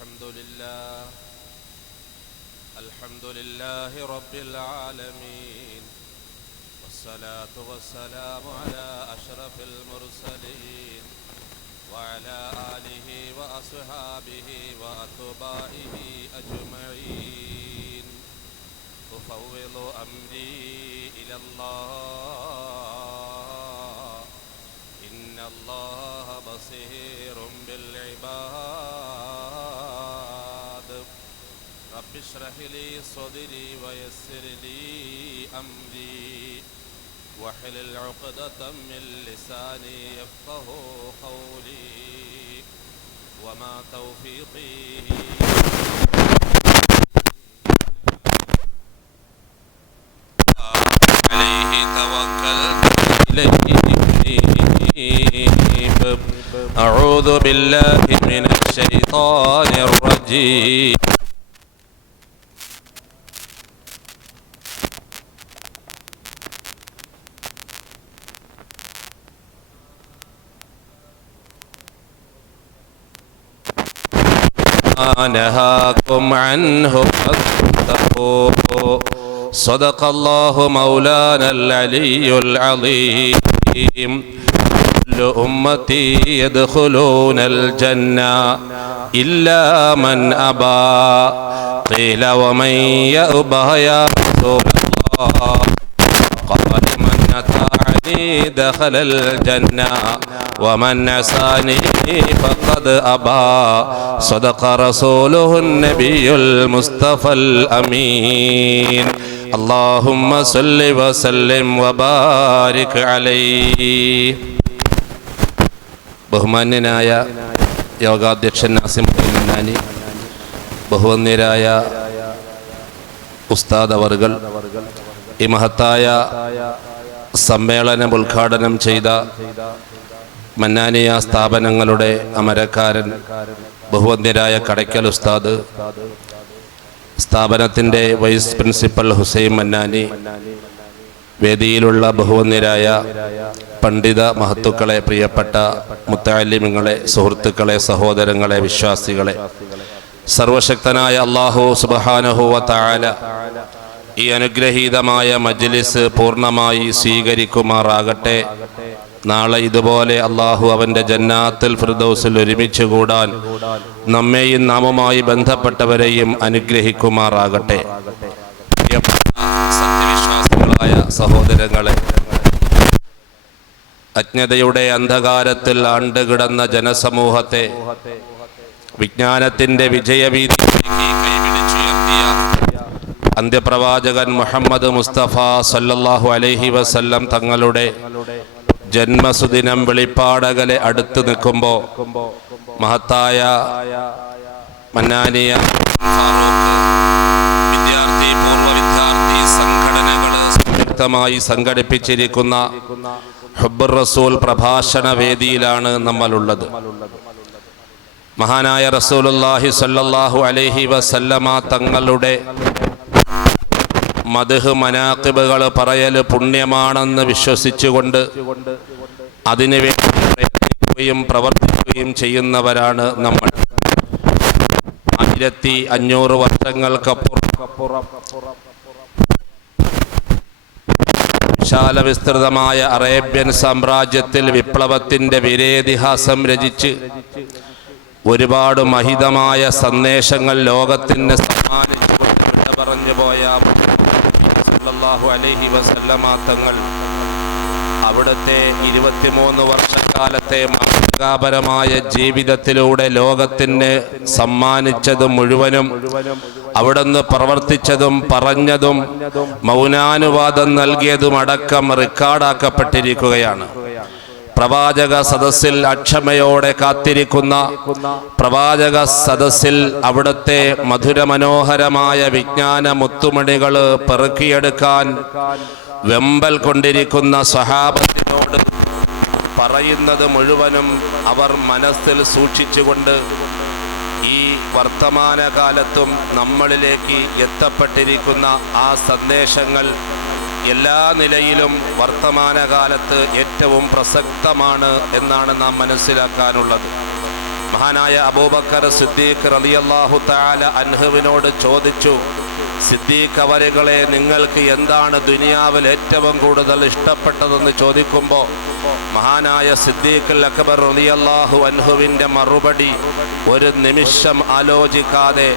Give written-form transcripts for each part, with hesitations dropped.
الحمد لله رب العالمين، والصلاة والسلام على أشرف المرسلين وعلى آله وأصحابه وأتباعه أجمعين. أفوض أمري إلى الله، إن الله بصير بالعباد. رب اشرح لي صدري ويسر لي أمري واحلل عقدة من لساني يفقه قولي، وما توفيقي عليه توكلت إليه. أعوذ بالله من الشيطان الرجيم. نهاكم عنه فاتقوا. صدق الله مولانا العلي العظيم. كل أمتي يدخلون الجنة إلا من أبى. قيل ومن يأبى يا رسول الله؟ قال من أطاعني دخل الجنة ومن عصاني فقد أبى. صدق رسوله النبي المصطفى الأمين. اللهم صل وسلم وبارك عليه. ബഹുമാന്യനായ യോഗാധ്യക്ഷൻ നാസിം മന്നാനി, ബഹുവന്യരായ ഉസ്താദ് അവർകൾ, ഈ മഹത്തായ സമ്മേളനം ഉദ്ഘാടനം ചെയ്ത മന്നാനിയ സ്ഥാപനങ്ങളുടെ അമരക്കാരൻ ബഹുവന്യരായ കടയ്ക്കൽ ഉസ്താദ്, സ്ഥാപനത്തിൻ്റെ വൈസ് പ്രിൻസിപ്പൽ ഹുസൈൻ മന്നാനി, വേദിയിലുള്ള ബഹുവന്യരായ പണ്ഡിത മഹത്തുക്കളെ, പ്രിയപ്പെട്ട മുത്തഅല്ലിമീങ്ങളെ, സുഹൃത്തുക്കളെ, സഹോദരങ്ങളെ, വിശ്വാസികളെ, സർവശക്തനായ അല്ലാഹു സുബ്ഹാനഹു വ തആല ഈ അനുഗ്രഹീതമായ മജ്ലിസ് പൂർണ്ണമായി സ്വീകരിക്കുമാറാകട്ടെ. നാളെ ഇതുപോലെ അള്ളാഹു അവൻ്റെ ജന്നാത്തുൽ ഫിർദൗസിൽ ഒരുമിച്ച് കൂടാൻ നമ്മെയും നാമുമായി ബന്ധപ്പെട്ടവരെയും അനുഗ്രഹിക്കുമാറാകട്ടെ. സത്യവിശ്വാസികളായ സഹോദരങ്ങളെ, അജ്ഞതയുടെ അന്ധകാരത്തിൽ ആണ്ടുകിടന്ന ജനസമൂഹത്തെ വിജ്ഞാനത്തിൻ്റെ വിജയവീതിയിലേക്ക് കൈപിടിച്ചുയർത്തിയ അന്ത്യപ്രവാചകൻ മുഹമ്മദ് മുസ്തഫ സല്ലല്ലാഹു അലൈഹി വസല്ലം തങ്ങളുടെ ജന്മസുദിനം വെളിപ്പാടകലെ അടുത്ത് നിൽക്കുമ്പോൾ മഹത്തായ മന്നാനിയ വിദ്യാർത്ഥി, പൂർവ്വ വിദ്യാർത്ഥി സംഘടനകൾ സംയുക്തമായി സംഘടിപ്പിച്ചിരിക്കുന്ന ഹുബ്ബുർ റസൂൽ പ്രഭാഷണ വേദിയിലാണ് നമ്മളുള്ളത്. മഹാനായ റസൂലുള്ളാഹി സ്വല്ലല്ലാഹു അലൈഹി വസല്ലമ തങ്ങളുടെ മദ്ഹ് മനാഖിബുകൾ പറയൽ പുണ്യമാണെന്ന് വിശ്വസിച്ചുകൊണ്ട് അതിനുവേണ്ടി പ്രയത്നിക്കുകയും പ്രവർത്തിക്കുകയും ചെയ്യുന്നവരാണ് നമ്മൾ. 1500 വർഷങ്ങൾക്കപ്പുറം വിശാല വിസ്തൃതമായ അറേബ്യൻ സാമ്രാജ്യത്തിൽ വിപ്ലവത്തിൻ്റെ വീരേതിഹാസം രചിച്ച് ഒരുപാട് മഹിതമായ സന്ദേശങ്ങൾ ലോകത്തിന് സമ്മാനിച്ചുകൊണ്ട് വിട പറഞ്ഞു പോയ സല്ലല്ലാഹു അലൈഹി വസല്ലമ തങ്ങൾ അവിടുത്തെ 23 വർഷക്കാലത്തെ മാതൃകാപരമായ ജീവിതത്തിലൂടെ ലോകത്തിന് സമ്മാനിച്ചതും മുഴുവനും അവിടുന്ന് പ്രവർത്തിച്ചതും പറഞ്ഞതും മൗനാനുവാദം നൽകിയതും അടക്കം റെക്കോർഡാക്കപ്പെട്ടിരിക്കുകയാണ്. പ്രവാചക സദസ്സിൽ അക്ഷമയോടെ കാത്തിരിക്കുന്ന പ്രവാചക സദസ്സിൽ അവിടുത്തെ മധുരമനോഹരമായ വിജ്ഞാന മുത്തുമണികൾ പെറുക്കിയെടുക്കാൻ വെമ്പൽ കൊണ്ടിരിക്കുന്ന സ്വഹാബത്തിനോട് പറയുന്നത് മുഴുവനും അവർ മനസ്സിൽ സൂക്ഷിച്ചുകൊണ്ട് ഈ വർത്തമാനകാലത്തും നമ്മളിലേക്ക് എത്തപ്പെട്ടിരിക്കുന്ന ആ സന്ദേശങ്ങൾ എല്ലാ നിലയിലും വർത്തമാനകാലത്ത് ഏറ്റവും പ്രസക്തമാണ് എന്നാണ് നാം മനസ്സിലാക്കാനുള്ളത്. മഹാനായ അബൂബക്കർ സിദ്ദീഖ് റളിയല്ലാഹു തആല അൻഹുവിനോട് ചോദിച്ചു, സിദ്ദീഖ് അവരുകളെ, നിങ്ങൾക്ക് എന്താണ് ദുനിയാവിൽ ഏറ്റവും കൂടുതൽ ഇഷ്ടപ്പെട്ടതെന്ന് ചോദിക്കുമ്പോൾ മഹാനായ സിദ്ദീഖുൽ അക്ബർ റളിയല്ലാഹു അൻഹുവിൻ്റെ മറുപടി ഒരു നിമിഷം ആലോചിക്കാതെ,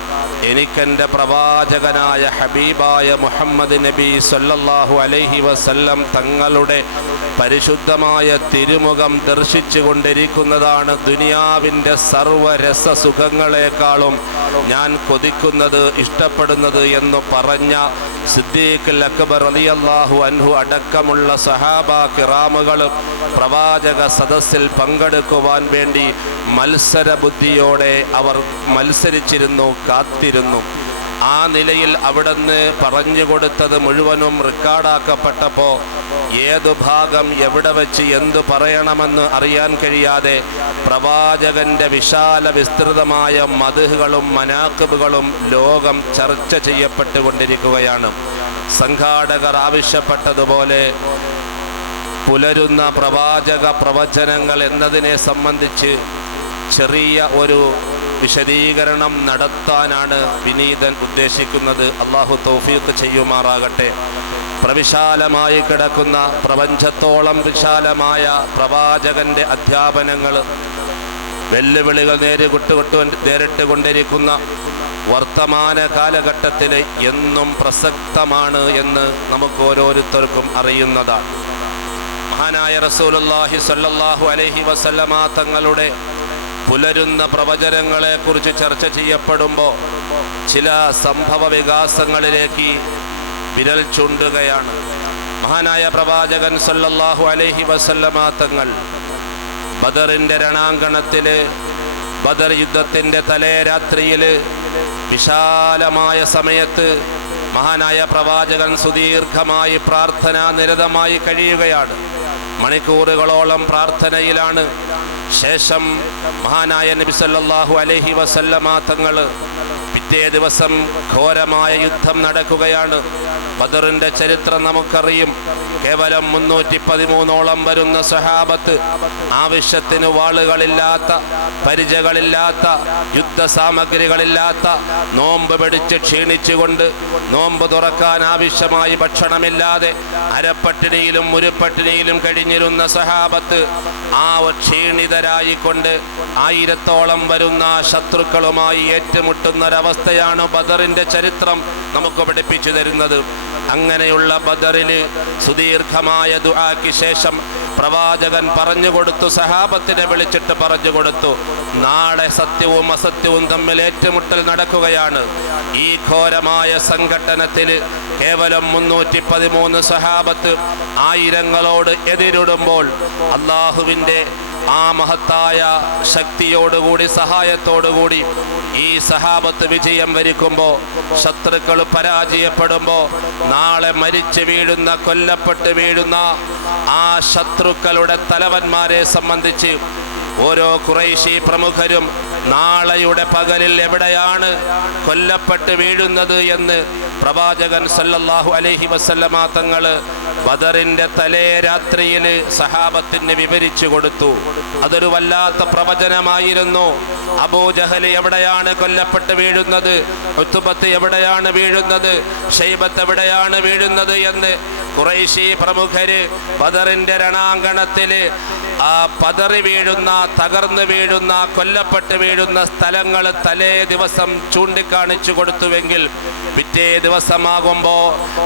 എനിക്കെൻ്റെ പ്രവാചകനായ ഹബീബായ മുഹമ്മദ് നബി സല്ലല്ലാഹു അലൈഹി വസല്ലം തങ്ങളുടെ പരിശുദ്ധമായ തിരുമുഖം ദർശിച്ചു കൊണ്ടിരിക്കുന്നതാണ് ദുനിയാവിൻ്റെ സർവ്വരസസുഖങ്ങളെക്കാളും ഞാൻ കൊതിക്കുന്നത്, ഇഷ്ടപ്പെടുന്നത് എന്ന് പറഞ്ഞ സിദ്ദീഖുൽ അക്ബർ റളിയല്ലാഹു അൻഹു അടക്കമുള്ള സഹാബാ കിറാമുകളും പ്രവാചക സദസ്സിൽ പങ്കെടുക്കുവാൻ വേണ്ടി മത്സര ബുദ്ധിയോടെ അവർ മത്സരിച്ചിരുന്നു, കാത്തിരുന്നു. ആ നിലയിൽ അവിടുന്ന് പറഞ്ഞു കൊടുത്തത് മുഴുവനും റെക്കോർഡാക്കപ്പെട്ടപ്പോൾ ഏതു ഭാഗം എവിടെ വെച്ച് എന്തു പറയണമെന്ന് അറിയാൻ കഴിയാതെ പ്രവാചകന്റെ വിശാല വിസ്തൃതമായ മദ്ഹുകളും മനാഖിബുകളും ലോകം ചർച്ച ചെയ്യപ്പെട്ടുകൊണ്ടിരിക്കുകയാണ്. സംഘാടകർ ആവശ്യപ്പെട്ടതുപോലെ പുലരുന്ന പ്രവാചക പ്രവചനങ്ങൾ എന്നതിനെ സംബന്ധിച്ച് ചെറിയ ഒരു വിശദീകരണം നടത്താനാണ് വിനീതൻ ഉദ്ദേശിക്കുന്നത്. അള്ളാഹു തൗഫീഖ് ചെയ്യുമാറാകട്ടെ. പ്രവിശാലമായി കിടക്കുന്ന പ്രപഞ്ചത്തോളം വിശാലമായ പ്രവാചകന്റെ അധ്യാപനങ്ങൾ, വെല്ലുവിളികൾ നേരിട്ടുകൊണ്ടിരിക്കുന്ന വർത്തമാന കാലഘട്ടത്തിൽ എന്നും പ്രസക്തമാണ് എന്ന് നമുക്ക് ഓരോരുത്തർക്കും അറിയുന്നതാണ്. മഹാനായ റസൂലുള്ളാഹി സ്വല്ലല്ലാഹു അലൈഹി വസല്ലമ തങ്ങളുടെ പുലരുന്ന പ്രവചനങ്ങളെക്കുറിച്ച് ചർച്ച ചെയ്യപ്പെടുമ്പോൾ ചില സംഭവ വികാസങ്ങളിലേക്ക് വിരൽ ചൂണ്ടുകയാണ്. മഹാനായ പ്രവാചകൻ സല്ലല്ലാഹു അലൈഹി വസല്ലമ തങ്ങൾ ബദറിൻ്റെ രണാങ്കണത്തിൽ ബദർ യുദ്ധത്തിൻ്റെ തലേ രാത്രിയിൽ വിശാലമായ സമയത്ത് മഹാനായ പ്രവാചകൻ സുദീർഘമായി പ്രാർത്ഥനാ നിരതമായി കഴിയുകയാണ്. മണിക്കൂറുകളോളം പ്രാർത്ഥനയിലാണ്. ശേഷം മഹാനായ നബി സല്ലല്ലാഹു അലൈഹി വസല്ലമ തങ്ങൾ പിറ്റേ ദിവസം ഘോരമായ യുദ്ധം നടക്കുകയാണ്. ബദറിന്റെ ചരിത്രം നമുക്കറിയും. കേവലം 313ഓളം വരുന്ന സഹാബത്ത്, ആവശ്യത്തിന് വാളുകളില്ലാത്ത, പരിചകളില്ലാത്ത, യുദ്ധസാമഗ്രികളില്ലാത്ത, നോമ്പ് പിടിച്ച് ക്ഷീണിച്ചുകൊണ്ട് നോമ്പ് തുറക്കാൻ ആവശ്യമായി ഭക്ഷണമില്ലാതെ അരപ്പട്ടിണിയിലും മുരുപ്പട്ടിണിയിലും കഴിഞ്ഞിരുന്ന സഹാബത്ത് ആ ക്ഷീണിതരായിക്കൊണ്ട് 1000ഓളം വരുന്ന ശത്രുക്കളുമായി ഏറ്റുമുട്ടുന്നൊരവസ്ഥയാണ് ബദറിന്റെ ചരിത്രം നമുക്ക് പഠിപ്പിച്ചു തരുന്നത്. അങ്ങനെയുള്ള ബദറിന് സുദീർഘമായ ദുആക്ക് ശേഷം പ്രവാചകൻ പറഞ്ഞുകൊടുത്തു, സഹാബത്തിനെ വിളിച്ചിട്ട് പറഞ്ഞുകൊടുത്തു, നാളെ സത്യവും അസത്യവും തമ്മിൽ ഏറ്റുമുട്ടൽ നടക്കുകയാണ്. ഈ ഘോരമായ സംഘട്ടനത്തിൽ കേവലം 313 സഹാബത്ത് ആയിരങ്ങളോട് എതിരിടുമ്പോൾ അല്ലാഹുവിൻ്റെ ആ മഹത്തായ ശക്തിയോടുകൂടി സഹായത്തോടുകൂടി ഈ സഹാബത്ത് വിജയം വരിക്കുമ്പോൾ, ശത്രുക്കൾ പരാജയപ്പെടുമ്പോൾ, നാളെ മരിച്ചു വീഴുന്ന, കൊല്ലപ്പെട്ട് വീഴുന്ന ആ ശത്രുക്കളുടെ തലവന്മാരെ സംബന്ധിച്ച് ഓരോ ഖുറൈശി പ്രമുഖരും നാളെയുടെ പകലിൽ എവിടെയാണ് കൊല്ലപ്പെട്ട് വീഴുന്നത് എന്ന് പ്രവാചകൻ സല്ലല്ലാഹു അലൈഹി വസല്ലമ തങ്ങൾ ബദറിന്റെ തലേ രാത്രിയിൽ സഹാബത്തിന് വിവരിച്ചു കൊടുത്തു. അതൊരു വല്ലാത്ത പ്രവചനമായിരുന്നു. അബൂജഹൽ എവിടെയാണ് കൊല്ലപ്പെട്ട് വീഴുന്നത്, ഉത്ബത്ത് എവിടെയാണ് വീഴുന്നത്, ഷൈബത്ത് എവിടെയാണ് വീഴുന്നത് എന്ന് ഖുറൈശി പ്രമുഖര് ബദറിന്റെ രണാങ്കണത്തിൽ ആ പതറി വീഴുന്ന, തകർന്നു വീഴുന്ന, കൊല്ലപ്പെട്ട് വീഴുന്ന സ്ഥലങ്ങൾ തലേ ദിവസം ചൂണ്ടിക്കാണിച്ചു കൊടുത്തുവെങ്കിൽ പിറ്റേ ദിവസമാകുമ്പോൾ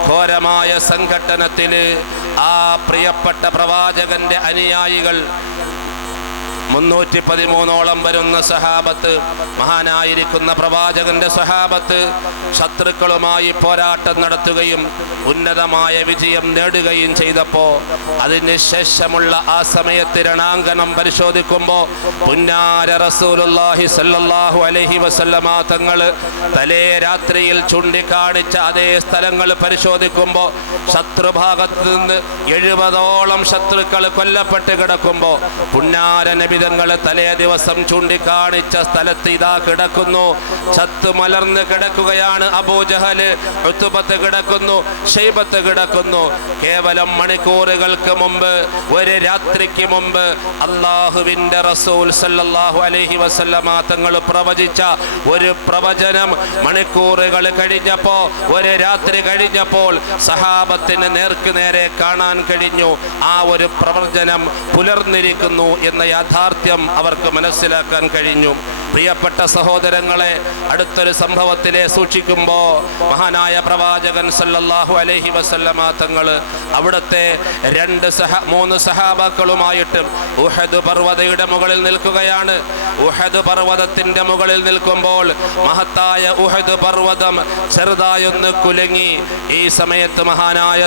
ഘോരമായ സംഘട്ടനത്തിന് ആ പ്രിയപ്പെട്ട പ്രവാചകന്റെ അനുയായികൾ 313ഓളം വരുന്ന സഹാബത്ത്, മഹാനായിരിക്കുന്ന പ്രവാചകന്റെ സഹാബത്ത് ശത്രുക്കളുമായി പോരാട്ടം നടത്തുകയും ഉന്നതമായ വിജയം നേടുകയും ചെയ്തപ്പോൾ അതിന് ശേഷമുള്ള ആ സമയത്ത് രണാങ്കണം പരിശോധിക്കുമ്പോൾ പുന്നാര റസൂലുള്ളാഹി സ്വല്ലല്ലാഹു അലൈഹി വസല്ലമ തങ്ങൾ തലേ രാത്രിയിൽ ചൂണ്ടിക്കാണിച്ച അതേ സ്ഥലങ്ങൾ പരിശോധിക്കുമ്പോൾ ശത്രുഭാഗത്ത് നിന്ന് 70ഓളം ശത്രുക്കൾ കൊല്ലപ്പെട്ട് കിടക്കുമ്പോൾ പുന്നാര നബി നബിതങ്ങൾ തലേ ദിവസം ചൂണ്ടിക്കാണിച്ച സ്ഥലത്ത് ഇതാ കിടക്കുന്നു. ചത്തു മലർന്ന് കിടക്കുകയാണ് അബൂജഹല്. ഉത്ബത്ത് കിടക്കുന്നു, ഷൈബത്ത് കിടക്കുന്നു. കേവലം മണിക്കൂറുകൾക്ക് മുമ്പ്, ഒരു രാത്രിക്ക് മുമ്പ് അല്ലാഹുവിൻ്റെ റസൂൽ സല്ലല്ലാഹു അലൈഹി വസല്ലമ തങ്ങൾ പ്രവചിച്ച ഒരു പ്രവചനം മണിക്കൂറുകൾ കഴിഞ്ഞപ്പോൾ, ഒരു രാത്രി കഴിഞ്ഞപ്പോൾ സഹാബത്തിന് നേർക്ക് നേരെ കാണാൻ കഴിഞ്ഞു. ആ ഒരു പ്രവചനം പുലർന്നിരിക്കുന്നു എന്ന യാഥാർത്ഥ്യം അവർക്ക് മനസ്സിലാക്കാൻ കഴിഞ്ഞു. പ്രിയപ്പെട്ട സഹോദരങ്ങളെ, അടുത്തൊരു സംഭവത്തിലെ സൂക്ഷിക്കുമ്പോൾ മഹാനായ പ്രവാചകൻ സല്ലല്ലാഹു അലൈഹി വസല്ലമ തങ്ങൾ അവിടുത്തെ 3 സഹാബാക്കളുമായിട്ട് ഉഹദ് പർവ്വതയുടെ മുകളിൽ നിൽക്കുകയാണ്. ഉഹദ് പർവ്വതത്തിന്റെ മുകളിൽ നിൽക്കുമ്പോൾ മഹത്തായ ഉഹദ് പർവ്വതം ചെറുതായൊന്ന് കുലുങ്ങി. ഈ സമയത്ത് മഹാനായ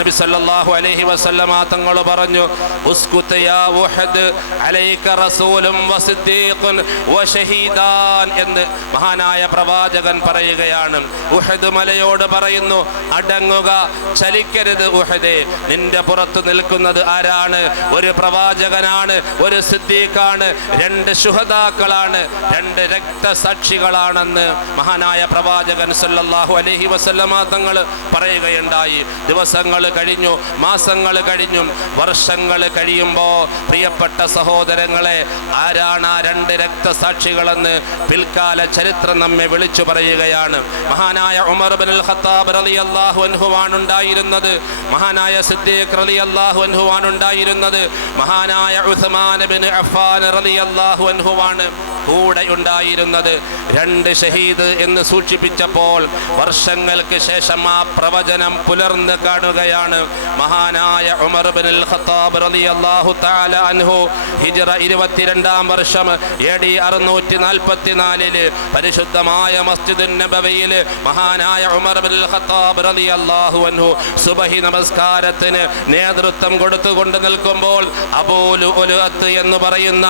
നബി സല്ലല്ലാഹു അലൈഹി വസല്ലമ തങ്ങൾ പറഞ്ഞു, ഉസ്കുത് യാ ഉഹദ് അലൈക റസൂലും വസിദ്ദീഖുൻ വശഹീദാൻ എന്ന് മഹാനായ പ്രവാചകൻ പറയുകയാണ്. ഉഹദ് മലയോട് പറയുന്നു, അടങ്ങുക, ചലിക്കരുത് ഉഹദേ. നിന്റെ പുറത്ത് നിൽക്കുന്നത് ആരാണ്? ഒരു പ്രവാചകനാണ്, ഒരു സിദ്ദീഖാണ്, 2 ശുഹദാക്കളാണ്, 2 രക്തസാക്ഷികളാണെന്ന് മഹാനായ പ്രവാചകൻ സല്ലല്ലാഹു അലൈഹി വസല്ലമ തങ്ങൾ പറയുകയുണ്ടായി. ദിവസങ്ങൾ കഴിഞ്ഞു, മാസങ്ങൾ കഴിഞ്ഞു, വർഷങ്ങൾ കഴിയുമ്പോൾ പ്രിയപ്പെട്ട സഹോദരങ്ങളെ, ആരാണ് ആ 2 രക്തസാക്ഷികളെന്ന് പിൽക്കാല ചരിത്രം നമ്മെ വിളിച്ചു പറയുകയാണ്. മഹാനായ ഉമർ ഇബ്നുൽ ഖത്താബ് റളിയല്ലാഹു അൻഹുവാണ് ഉണ്ടായിരുന്നത്. മഹാനായ സിദ്ദീഖ് റളിയല്ലാഹു അൻഹുവാണ് ഉണ്ടായിരുന്നത്. മഹാനായ ഉസ്മാൻ ഇബ്നു അഫ്ഫാൻ റളിയല്ലാഹു അൻഹുവാണ് കൂടെ ഉണ്ടായിരുന്നത്. 2 ഷഹീദ് എന്ന് സൂചിപ്പിച്ചപ്പോൾ വർഷങ്ങൾക്ക് ശേഷം ആ പ്രവചനം പുലർന്ന് കാണുകയാണ്. മഹാനായ ഉമർ ഇബ്നുൽ ഖത്താബ് റളിയല്ലാഹു തആല അൻഹു ഹിജ്റ 22-ാം വർഷം AD 644 പരിശുദ്ധമായ മസ്ജിദുൻ നബവിയിൽ മഹാനായ ഉമർ ഇബ്നുൽ ഖത്താബ് റളിയല്ലാഹു അൻഹു സുബഹി നമസ്കാരത്തിന് നേതൃത്വം കൊടുത്തുകൊണ്ട് നിൽക്കുമ്പോൾ അബൂ ലുഅ്ലുഅത്ത് എന്ന് പറയുന്ന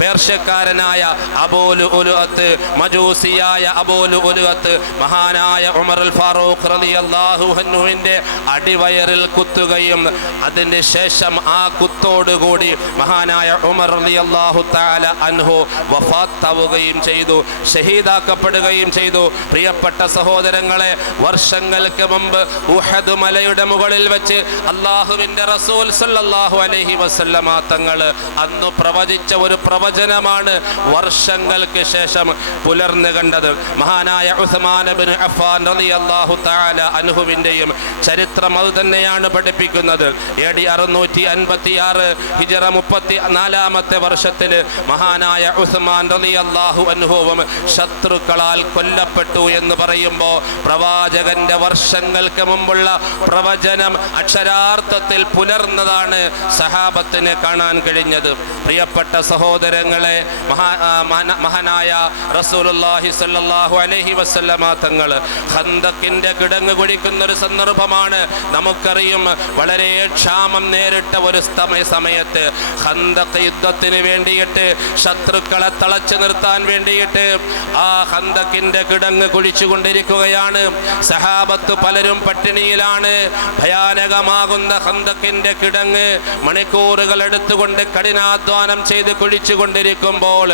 പേർഷ്യക്കാരനായ അബൂ ലുഅ്ലുഅത്ത്, മജൂസിയായ അബൂ ലുഅ്ലുഅത്ത് മഹാനായ ഉമറുൽ ഫാറൂഖ് റളിയല്ലാഹു അൻഹുവിന്റെ അടിവയറിൽ കുത്തുകയും അതിന് ശേഷം ആ കുത്തോടുകൂടി മഹാനായ ഉമർ റളിയല്ലാഹു തആല അൻഹു വഫാത്താവുകയും ചെയ്തു, ഷഹീദാക്കപ്പെടുകയും ചെയ്തു. പ്രിയപ്പെട്ട സഹോദരങ്ങളെ, വർഷങ്ങൾക്ക് മുമ്പ് ഉഹദ് മലയുടെ മുകളിൽ വെച്ച് അല്ലാഹുവിൻ്റെ റസൂൽ സല്ലല്ലാഹു അലൈഹി വസല്ലമ തങ്ങൾ അന്ന് പ്രവചിച്ച ഒരു പ്രവചനമാണ് വർഷങ്ങൾക്ക് ശേഷം പുലർന്നു കണ്ടത്. മഹാനായ ഉസ്മാൻ ഇബ്നു അഫ്ഫാൻ റളിയല്ലാഹു തആല അൻഹുവിൻ്റെയും ചരിത്രം അത് തന്നെയാണ് പഠിപ്പിക്കുന്നത്. AD 656 ഹിജ്റ 34-ാമത്തെ വർഷത്തിൽ മഹാനായ ഉസ്മാൻ റളിയല്ലാഹു അൻഹുവും ശത്രുക്കളാൽ കൊല്ലപ്പെട്ടു എന്ന് പറയുമ്പോൾ പ്രവാചകന്റെ വർഷങ്ങൾക്ക് മുമ്പുള്ള പ്രവചനം അക്ഷരാർത്ഥത്തിൽ പുലർന്നതാണ് സഹാബത്തിന് കാണാൻ കഴിഞ്ഞത്. പ്രിയപ്പെട്ട സഹോദരങ്ങളെ, മഹാനായ റസൂലുള്ളാഹി സ്വല്ലല്ലാഹു അലൈഹി വസല്ലമ തങ്ങൾ ഖന്തക്കിന്റെ കിടങ്ങ് കുഴിക്കുന്ന ഒരു സന്ദർഭമാണ്. നമുക്കറിയും, വളരെ ക്ഷാമം നേരിട്ട ഒരു സമയത്ത് ഖന്തഖ് യുദ്ധത്തിന് വേണ്ടിയിട്ട്, ശത്രുക്കളെ തളച്ചു നിർത്താൻ വേണ്ടിയിട്ട് ആ ഖന്തക്കിന്റെ കിടങ്ങ് കുഴിച്ചുകൊണ്ടിരിക്കുകയാണ്. സഹാബത്ത് പലരും പട്ടിണിയിലാണ്. ഭയാനകമാകുന്ന ഖന്തക്കിന്റെ കിടങ്ങ് മണിക്കൂറുകൾ എടുത്തുകൊണ്ട് കഠിനാധ്വാനം ചെയ്ത് കുഴിച്ചുകൊണ്ടിരിക്കുമ്പോൾ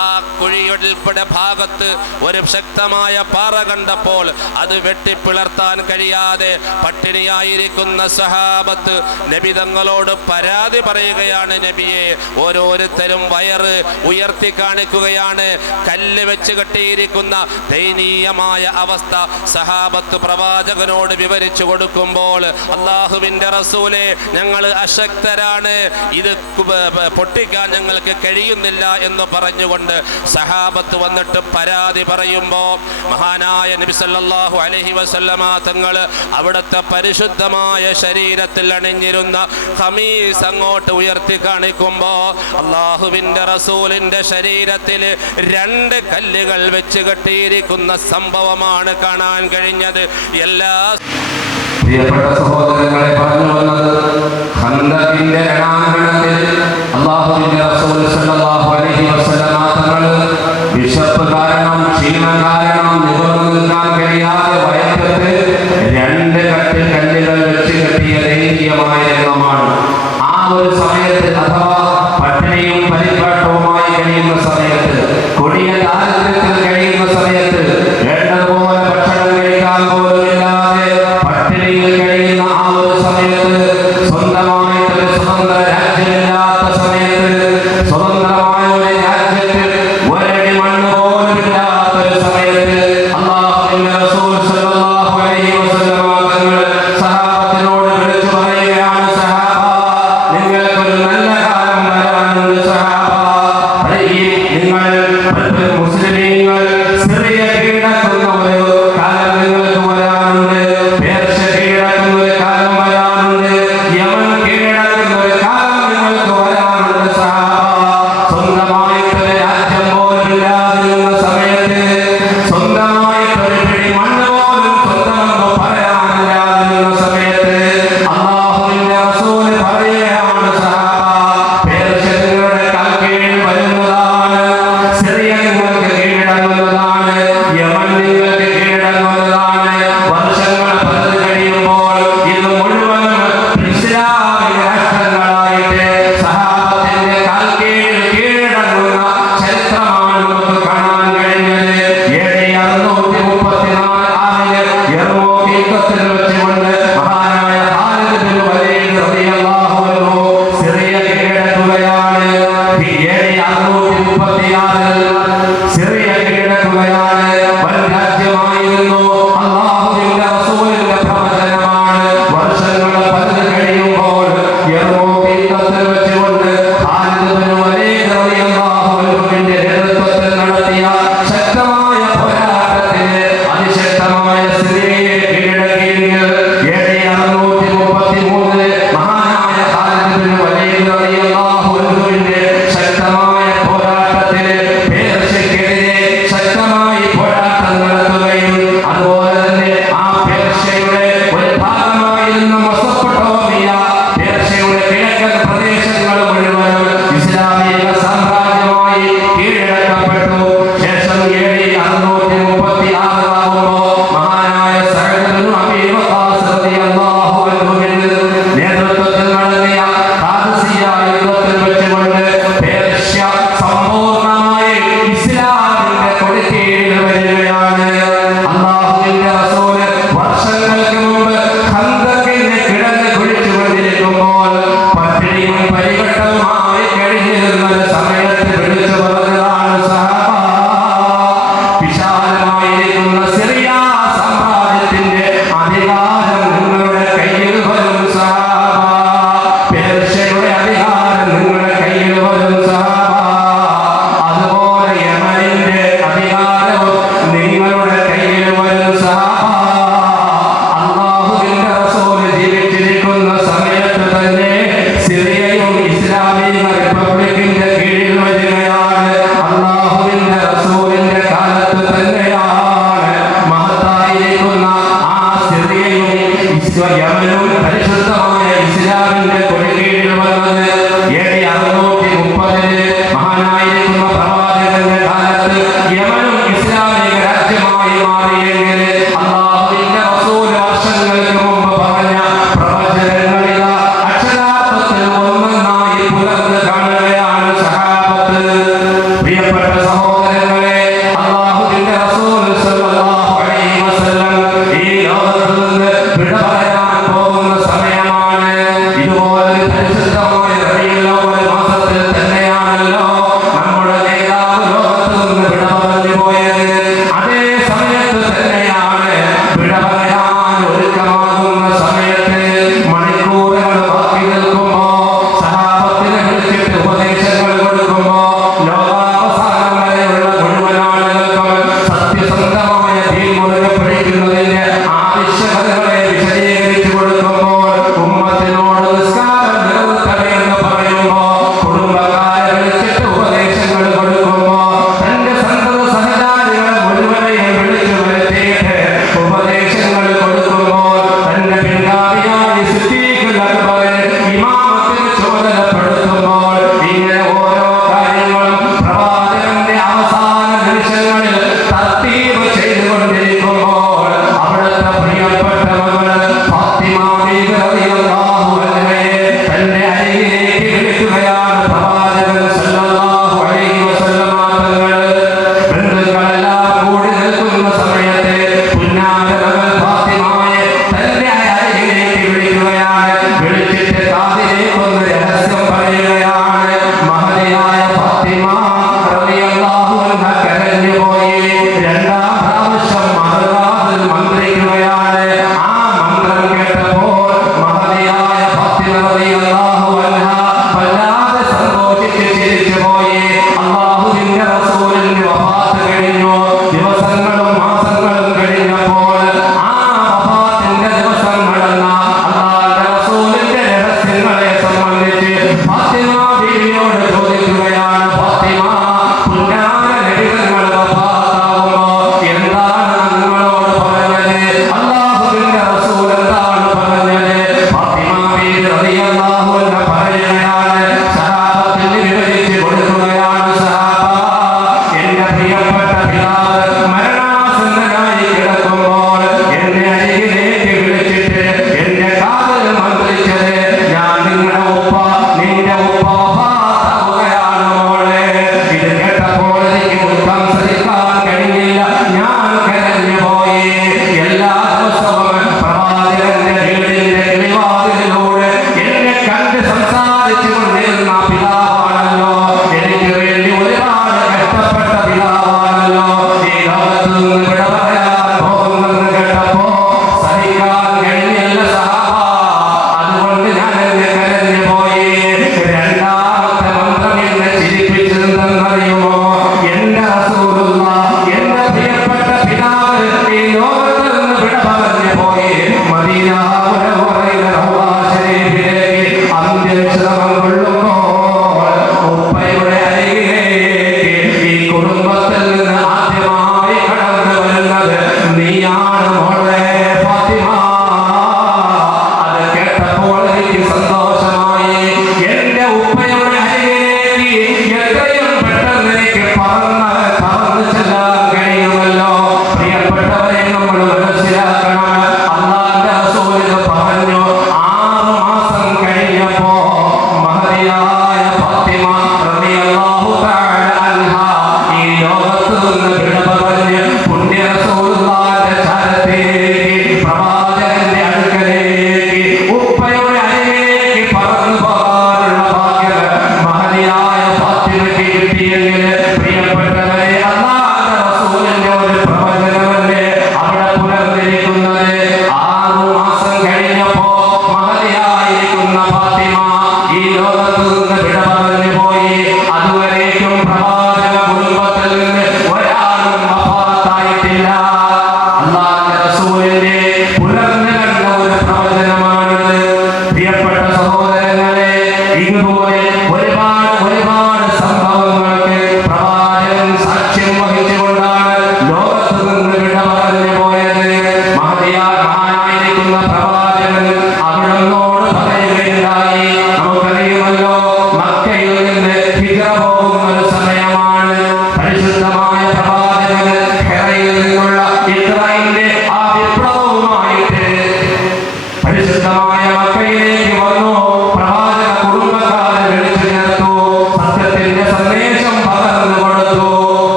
ആ കുഴിയുടെ ഭാഗത്ത് ഒരു ശക്തമായ പാറ കണ്ടപ്പോൾ അത് വെട്ടിപ്പിളർത്താൻ കഴിയാതെ പട്ടിണിയായിരിക്കുന്ന സഹാബത്ത് നബി തങ്ങളോട് പരാതി പറയുകയാണ്. നബിയെ, ഓരോരുത്തരും വയറ് ഉയർത്തി കാണിക്കുകയാണ്. കല്ല് വെച്ച് കെട്ടിയിരിക്കുന്ന ദയനീയമായ അവസ്ഥ സഹാബത്ത് പ്രവാചകനോട് വിവരിച്ചു കൊടുക്കുമ്പോൾ, അല്ലാഹുവിൻ്റെ റസൂലേ, ഞങ്ങൾ അശക്തരാണ്, ഇത് പൊട്ടിക്കാൻ ഞങ്ങൾക്ക് കഴിയുന്നില്ല എന്ന് പറഞ്ഞുകൊണ്ട് സഹാബത്ത് വന്നിട്ട് പരാതി പറയുമ്പോൾ മഹാനായ നബി സല്ലല്ലാഹു അലൈഹി വസല്ലമ തങ്ങൾ അവിടുത്തെ പരിശുദ്ധമായ ശരീരത്തിൽ അണിഞ്ഞിരുന്ന ഖമീസ് അങ്ങോട്ട് ഉയർത്തി കാണിക്കുമ്പോൾ അല്ലാഹുവിൻ്റെ റസൂലിൻ്റെ ശരീരത്തിൽ 2 കല്ലുകൾ വെച്ച് കെട്ടിയിരിക്കുന്ന സംഭവമാണ് കാണാൻ കഴിഞ്ഞത്. എല്ലാ പ്രിയപ്പെട്ട സഹോദരങ്ങളെ, പറഞ്ഞു വന്നത് ഖന്തഖിന്റെ രണാങ്കണത്തിൽ അല്ലാഹുവിൻ്റെ റസൂൽ സല്ലല്ലാഹു അലൈഹി വസല്ലമ തങ്ങൾ വിശപ്പ് കാരണം, ക്ഷീണം കാരണം നിവർന്നു നിൽക്കാൻ കഴിയാതെ വയറ്റത്ത് 2 കല്ലുകൾ വെച്ച് കെട്ടിയ ദയനീയമായ രംഗമാണ്. ആ ഒരു സമയത്ത്, അഥവാ പട്ടിണിയും പരിപാടി മുസ്ലിമീങ്ങൾ സിറിയ കീഴടക്കുന്ന ഒരു കാലം നിങ്ങൾക്ക് വരാനുണ്ട്. പേർഷ്യ കീഴടക്കുന്ന ഒരു കാലം വരാനുണ്ട്. യമൻ കീഴടക്കുന്ന ഒരു കാലം നിങ്ങൾക്ക് വരാനുണ്ട്. സ്വന്തമായിട്ടൊരു രാജ്യം പോലും ഇല്ലാതിരുന്ന സമയത്ത്, സ്വന്തമായിട്ടൊരു പിടി മണ്ണ് പോലും സ്വന്തമെന്ന് പറയാനില്ലാതിരുന്ന സമയത്ത് അല്ലാഹുവിന്റെ റസൂൽ പറയുകയാണ്, പേർഷ്യ നിങ്ങളുടെ കാൽക്കീഴിൽ വരുന്നതാണ്, സിറിയ നിങ്ങൾക്ക് കീഴടങ്ങുന്നതാണ്, യമൻ നിങ്ങൾക്ക് കീഴടങ്ങുന്നതാണ്. വർഷങ്ങൾ പലത് കഴിയുമ്പോൾ ഇത് മുഴുവനും ഇസ്ലാമിക രാഷ്ട്രങ്ങളായിട്ട് സഹാബത്തിന്റെ കാൽക്കീഴിൽ കീഴടങ്ങുന്ന ചരിത്രമാണ് നമുക്ക് കാണാൻ കഴിഞ്ഞത്. AD 634 യർമൂക്ക് യുദ്ധത്തിൽ വെച്ചുകൊണ്ട് മഹാനായ ഖാലിദ് ബിൻ വലീദ് റളിയല്ലാഹു അൻഹു സിറിയ കീഴടക്കുകയാണ്. AD 636 സിറിയ കീഴടക്കുകയാണ്. വൻ രാജ്യമായിരുന്നു. അല്ലാഹുവിന്റെ റസൂലിന്റെ പ്രവചനമാണ്. വർഷങ്ങൾ പലത് കഴിയുമ്പോൾ യർമൂക്ക് യുദ്ധത്തിൽ വെച്ചുകൊണ്ട് ഖാലിദ് ബിൻ വലീദ് റളിയല്ലാഹു അൻഹുവിന്റെ നേതൃത്വത്തിൽ നടത്തിയ ശക്തമായ പോരാട്ടത്തിന് അതിശക്തമായ സിറിയയെ കീഴടക്കിയെങ്കിൽ AD 633 മഹാനായ ഖാലിദ് ബിൻ വലീദ് റളിയല്ലാഹു അൻഹുവിന്റെ ശക്തമായ പോരാട്ടത്തിന് പേർഷ്യക്കെതിരെ ശക്തമായി പോരാട്ടം നടത്തുകയും അതുപോലെ തന്നെ ആ പേർഷ്യയുടെ ഒരു ഭാഗമായിരുന്ന മെസൊപ്പൊട്ടേമിയ, പേർഷ്യയുടെ കിഴക്കൻ പ്രദേശങ്ങൾ മുഴുവനും ഇസ്ലാമിക സാമ്രാജ്യമായി കീഴടക്കപ്പെട്ടു. ശേഷം AD 636 ആകുമ്പോൾ മഹാനായ സഅദ് ബിൻ അബീ വഖാസ് റളിയല്ലാഹു അൻഹുവിന്റെ നേതൃത്വത്തിൽ നടത്തിയ ഖാദിസിയ യുദ്ധത്തിൽ വെച്ചുകൊണ്ട് പേർഷ്യ സമ്പൂർണ്ണമായി ഇസ്ലാമിന്റെ കൊടുക്കീഴിൽ വരികയാണ്. അല്ലാഹുവിന്റെ റസൂൽ വർഷങ്ങൾക്ക് മുമ്പ് ഖന്തക്കിന്റെ കിടങ്ങ് കുഴിച്ചുകൊണ്ടിരിക്കുമ്പോൾ പട്ടിണിയും പരിവട്ടവുമായി കഴിഞ്ഞിരുന്ന ഒരു സമയത്ത് വിളിച്ചു പറഞ്ഞതാണ്, വിശാലമായിരിക്കുന്ന സിറിയ സാമ്രാജ്യത്തിന്റെ അധികാരം നിങ്ങളുടെ കയ്യിൽ വരും. പേർഷ്യയുടെ അധികാരം നിങ്ങളുടെ കയ്യിൽ വരും. അതുപോലെ യമനിന്റെ അധികാരവും നിങ്ങളുടെ കയ്യിൽ വരും. അല്ലാഹുവിന്റെ റസൂൽ ജീവിച്ചിരിക്കുന്ന സമയത്ത് തന്നെ സിറിയയും ഇസ്ലാമിക റിപ്പബ്ലിക്കിന്റെ കീഴിൽ വരികയാണ്. അല്ലാഹുവിന്റെ റസൂലിന്റെ കാലത്ത് തന്നെയാണ് മഹത്തായിരിക്കുന്ന ആ സിറിയയും യമനും പരിശുദ്ധമായ ഇസ്ലാമിന്റെ കൊടുക്കീഴിൽ വന്നത്. AD 630 മഹാനായിരിക്കുന്ന പ്രവാചകന്റെ കാലത്ത് യമനും ഇസ്ലാമിക രാജ്യമായി മാറിയെങ്കിൽ അല്ലാഹുവിന്റെ റസൂൽ വർഷങ്ങൾക്ക് മുമ്പ് പറഞ്ഞ പ്രവചനങ്ങളിതാ അക്ഷരാർത്ഥത്തിൽ ഒന്നൊന്നായി പുലർന്ന് കാണുകയാണ് സഹാബത്ത്. പ്രിയപ്പെട്ട സഹോദരങ്ങളെ, അല്ലാഹുവിന്റെ റസൂൽ സ്വല്ലല്ലാഹു അലൈഹി വസല്ലം ഈ ലോകത്ത് നിന്ന് വിട പറയാൻ പോകുന്ന സമയമാണ്. ഇതുപോലെ പരിശുദ്ധമായ റബീഉൽ അവ്വൽ മാസത്തിൽ തന്നെയാണല്ലോ നമ്മുടെ നേതാവ് ലോകത്ത് നിന്ന് വിട പറഞ്ഞു പോയത്. അതേ സമയത്ത് തന്നെയാണ് വിട പറയാൻ ഒരുക്കമാകുന്ന സമയത്ത് മണിക്കൂറുകൾ ബാക്കി നിൽക്കുമ്പോ സഹാബത്തിനെ വിളിച്ചിട്ട് ഉപദേശങ്ങൾ കൊടുക്കുമ്പോ ലോകാവസാനം വരെയുള്ള മുഴുവൻ ആളുകൾക്കും സത്യസന്ധമായ ദീൻ മുറുകെ പിടിക്കുന്നതിന്റെ ആവശ്യകതകളെ വിശദീകരിച്ചു കൊടുക്കുമ്പോൾ ഉമ്മത്തിനോട് നിസ്കാരം നിലനിർത്തണമെന്ന് പറയുമ്പോ കുടുംബക്കാരെ വിളിച്ചിട്ട് ഉപദേശങ്ങൾ കൊടുക്കുമ്പോ തന്റെ സന്തത സഹചാരികളെ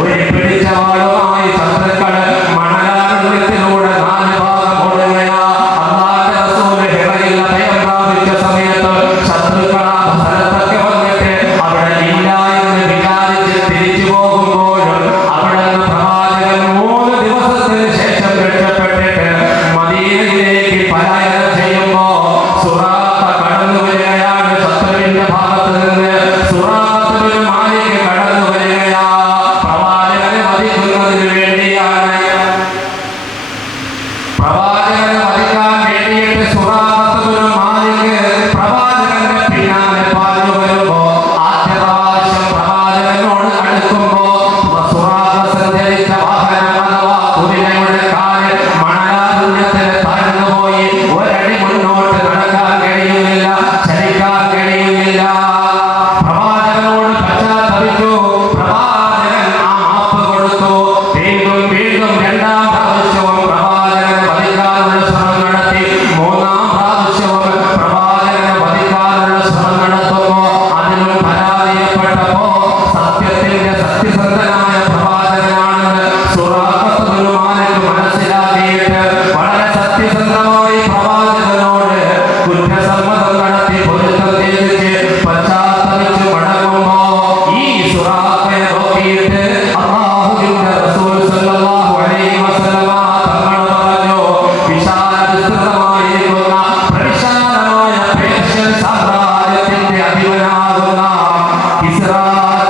ഒരു സത്യസന്ധനായ പ്രവാചകനാണെന്ന് സുറാഖത്ത് ഇബ്നു മാലിക് മനസ്സിലാക്കിയിട്ട് വളരെ സത്യസന്ധമായി പ്രവാചകനോട് കുറ്റസമ്മതം നടത്തി പൊരുത്തം ചെയ്തിട്ട് പശ്ചാത്തപിച്ച് മടങ്ങുമ്പോ ഈ സുറാഖയെ നോക്കിയിട്ട് അല്ലാഹുവിന്റെ റസൂൽ സല്ലല്ലാഹു അലൈഹി വസല്ലമ തങ്ങൾ പറഞ്ഞു, വിശാല വിസ്തൃതമായിരിക്കുന്ന പ്രവിശാലമായ പേർഷ്യൻ സാമ്രാജ്യത്തിന്റെ അധിപനാകുന്ന കിസ്റ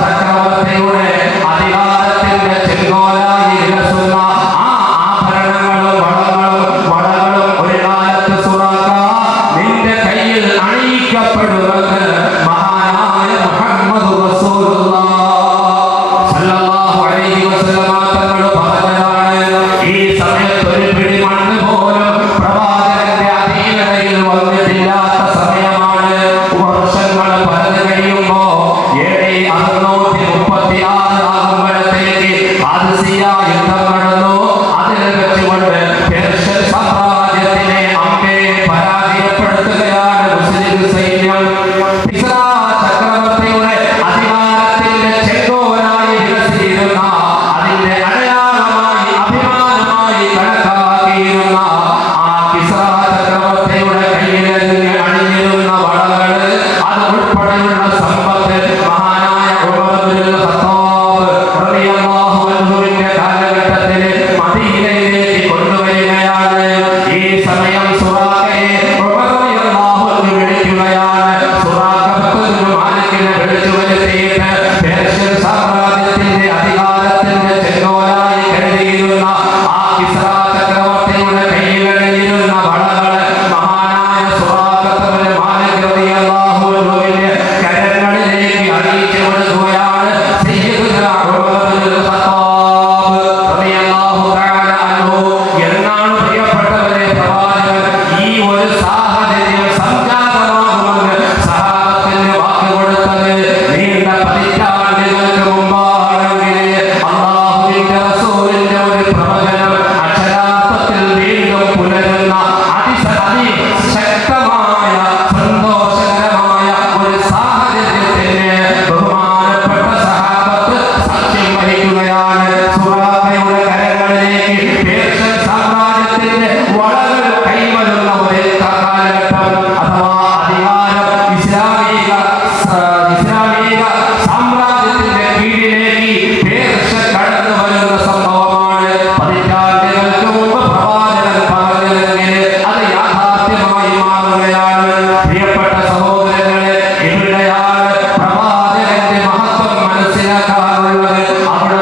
ചക്രവർത്തിയുടെ അധികാരത്തിന്റെ ചെങ്കോലായി വിലസുന്ന ആ ആഭരണങ്ങളും വളകളും ഒരു കാലത്ത് സുറാഖ നിന്റെ കയ്യിൽ അണിയിക്കപ്പെടുമെന്ന് മഹാനായ മുഹമ്മദ് റസൂലുള്ളാഹ് സല്ലല്ലാഹു അലൈഹി വസല്ലമ തങ്ങൾ പറഞ്ഞതാണ്. ഈ സമയത്ത് ഒരു പിടി മണ്ണ് പോലും പ്രവാചകന്റെ അധീനതയിൽ വന്നിട്ടില്ലാത്ത സമയമാണ്. വർഷങ്ങൾ പലത് കഴിയുമ്പോ AD 636 ആകുമ്പോഴത്തേക്ക് ഖാദിസിയ യുദ്ധം നടന്നു. അതിൽ വെച്ചുകൊണ്ട് പേർഷ്യൻ സാമ്രാജ്യത്തിനെ അമ്പേ പരാജയപ്പെടുത്തുകയാണ് മുസ്ലിം സൈന്യം. കിസ്റ ചക്രവർത്തിയുടെ അധികാരത്തിന്റെ ചെങ്കോലായി വിലസിയിരുന്ന, അതിന്റെ അടയാളമായി അഭിമാനമായി കണക്കാക്കിയിരുന്ന ആ കിസ്റ ചക്രവർത്തിയുടെ കയ്യിൽ അണിഞ്ഞിരുന്ന വളകള്, അത് ഉൾപ്പെടെയുള്ള സമ്പത്ത് മഹാനായ ഉമർ ഇബ്നുൽ ഖത്താബ് റളിയല്ലാഹു അൻഹുവിന്റെ കാലഘട്ടത്തിൽ മദീനയിലേക്ക് കൊണ്ടുവരികയാണ്. ഈ സമയം സുറാഖയെ ഉമർ റളിയല്ലാഹു അൻഹു വിളിക്കുകയാണ്. സുറാഖത്ത് ഇബ്നു മാലിക്കിനെ വിളിച്ചു വരുത്തിയിട്ട് പേർഷ്യൻ സാമ്രാജ്യത്തിന്റെ അധികാരത്തിന്റെ ചെങ്കോലായി കരുതിയിരുന്ന ആ കിസ്റ ചക്രവർത്തിയുടെ കയ്യിലണിഞ്ഞിരുന്ന വളകള് മഹാനായ സുറാഖത്ത് ഇബ്നു മാലിക് റളിയല്ലാഹു അൻഹുവിന്റെ കരങ്ങളിലേക്ക് അണിയിച്ചു കൊടുക്കുകയാണ്. സയ്യിദുനാ ഉമർ ഇബ്നുൽ ഖത്താബ് റളിയല്ലാഹു തആല അൻഹു. എന്നാണ് പ്രിയപ്പെട്ടവരെ പ്രവാചകൻ ഈ ഒരു സാഹചര്യം സംജാതമാകുമെന്ന് സഹാബത്തിന് വാക്ക് കൊടുത്തത് നീണ്ട പതിറ്റാണ്ടുകൾക്ക് മുമ്പാണെങ്കിൽ അല്ലാഹുവിന്റെ റസൂലിന്റെ ഒരു പ്രവചനം അക്ഷരാർത്ഥത്തിൽ വീണ്ടും പുലരുന്ന അതിശക്തമായ സന്തോഷകരമായ ഒരു സാഹചര്യത്തിന് ബഹുമാനപ്പെട്ട സഹാബത്ത് സാക്ഷ്യം വഹിക്കുകയാണ്. സുറാഖയുടെ കരങ്ങളിലേക്ക് പേർഷ്യൻ സാമ്രാജ്യത്തിന്റെ വളകൾ കൈവരുന്ന ഒരു കാലഘട്ടം അഥവാ അധികാരം ഇസ്ലാമിക സാമ്രാജ്യത്തിന്റെ കീഴിലേക്ക് പേർഷ്യ കടന്നു വരുന്ന സംഭവമാണ്. പതിറ്റാണ്ടുകൾക്ക് മുമ്പ് പ്രവാചകൻ പറഞ്ഞതെങ്കിൽ അത് യാഥാർത്ഥ്യമായി മാറുകയാണ്. പ്രിയപ്പെട്ട സഹോദരങ്ങളെ, ഇവിടെയാണ് പ്രവാചകന്റെ മഹത്വം മനസ്സിലാക്കാനുള്ളത്. അവിടെ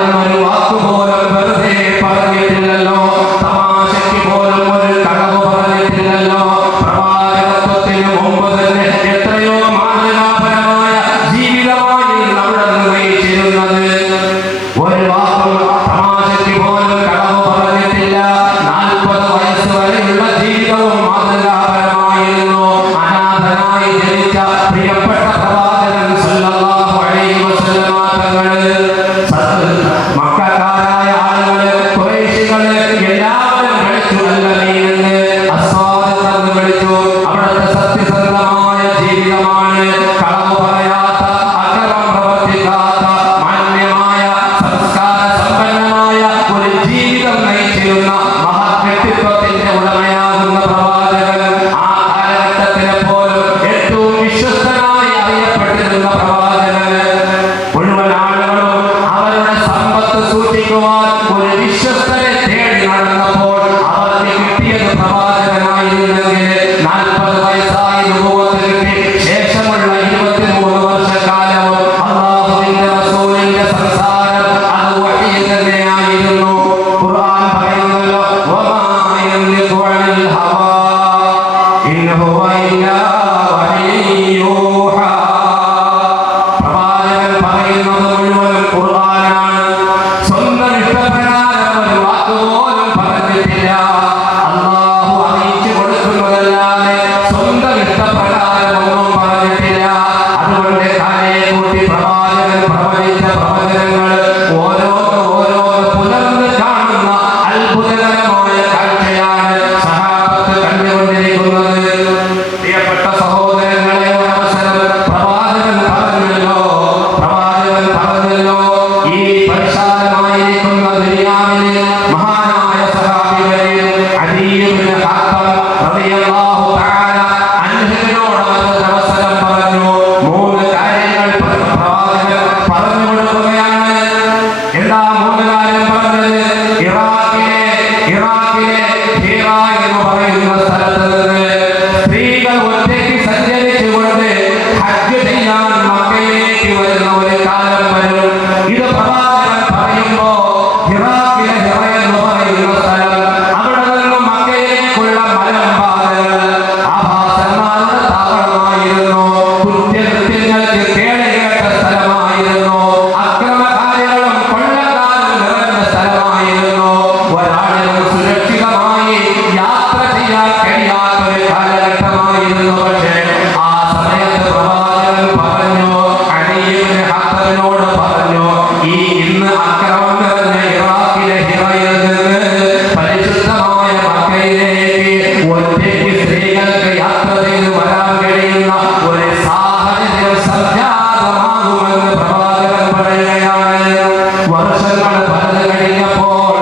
വർഷങ്ങൾ പലത് കഴിഞ്ഞപ്പോൾ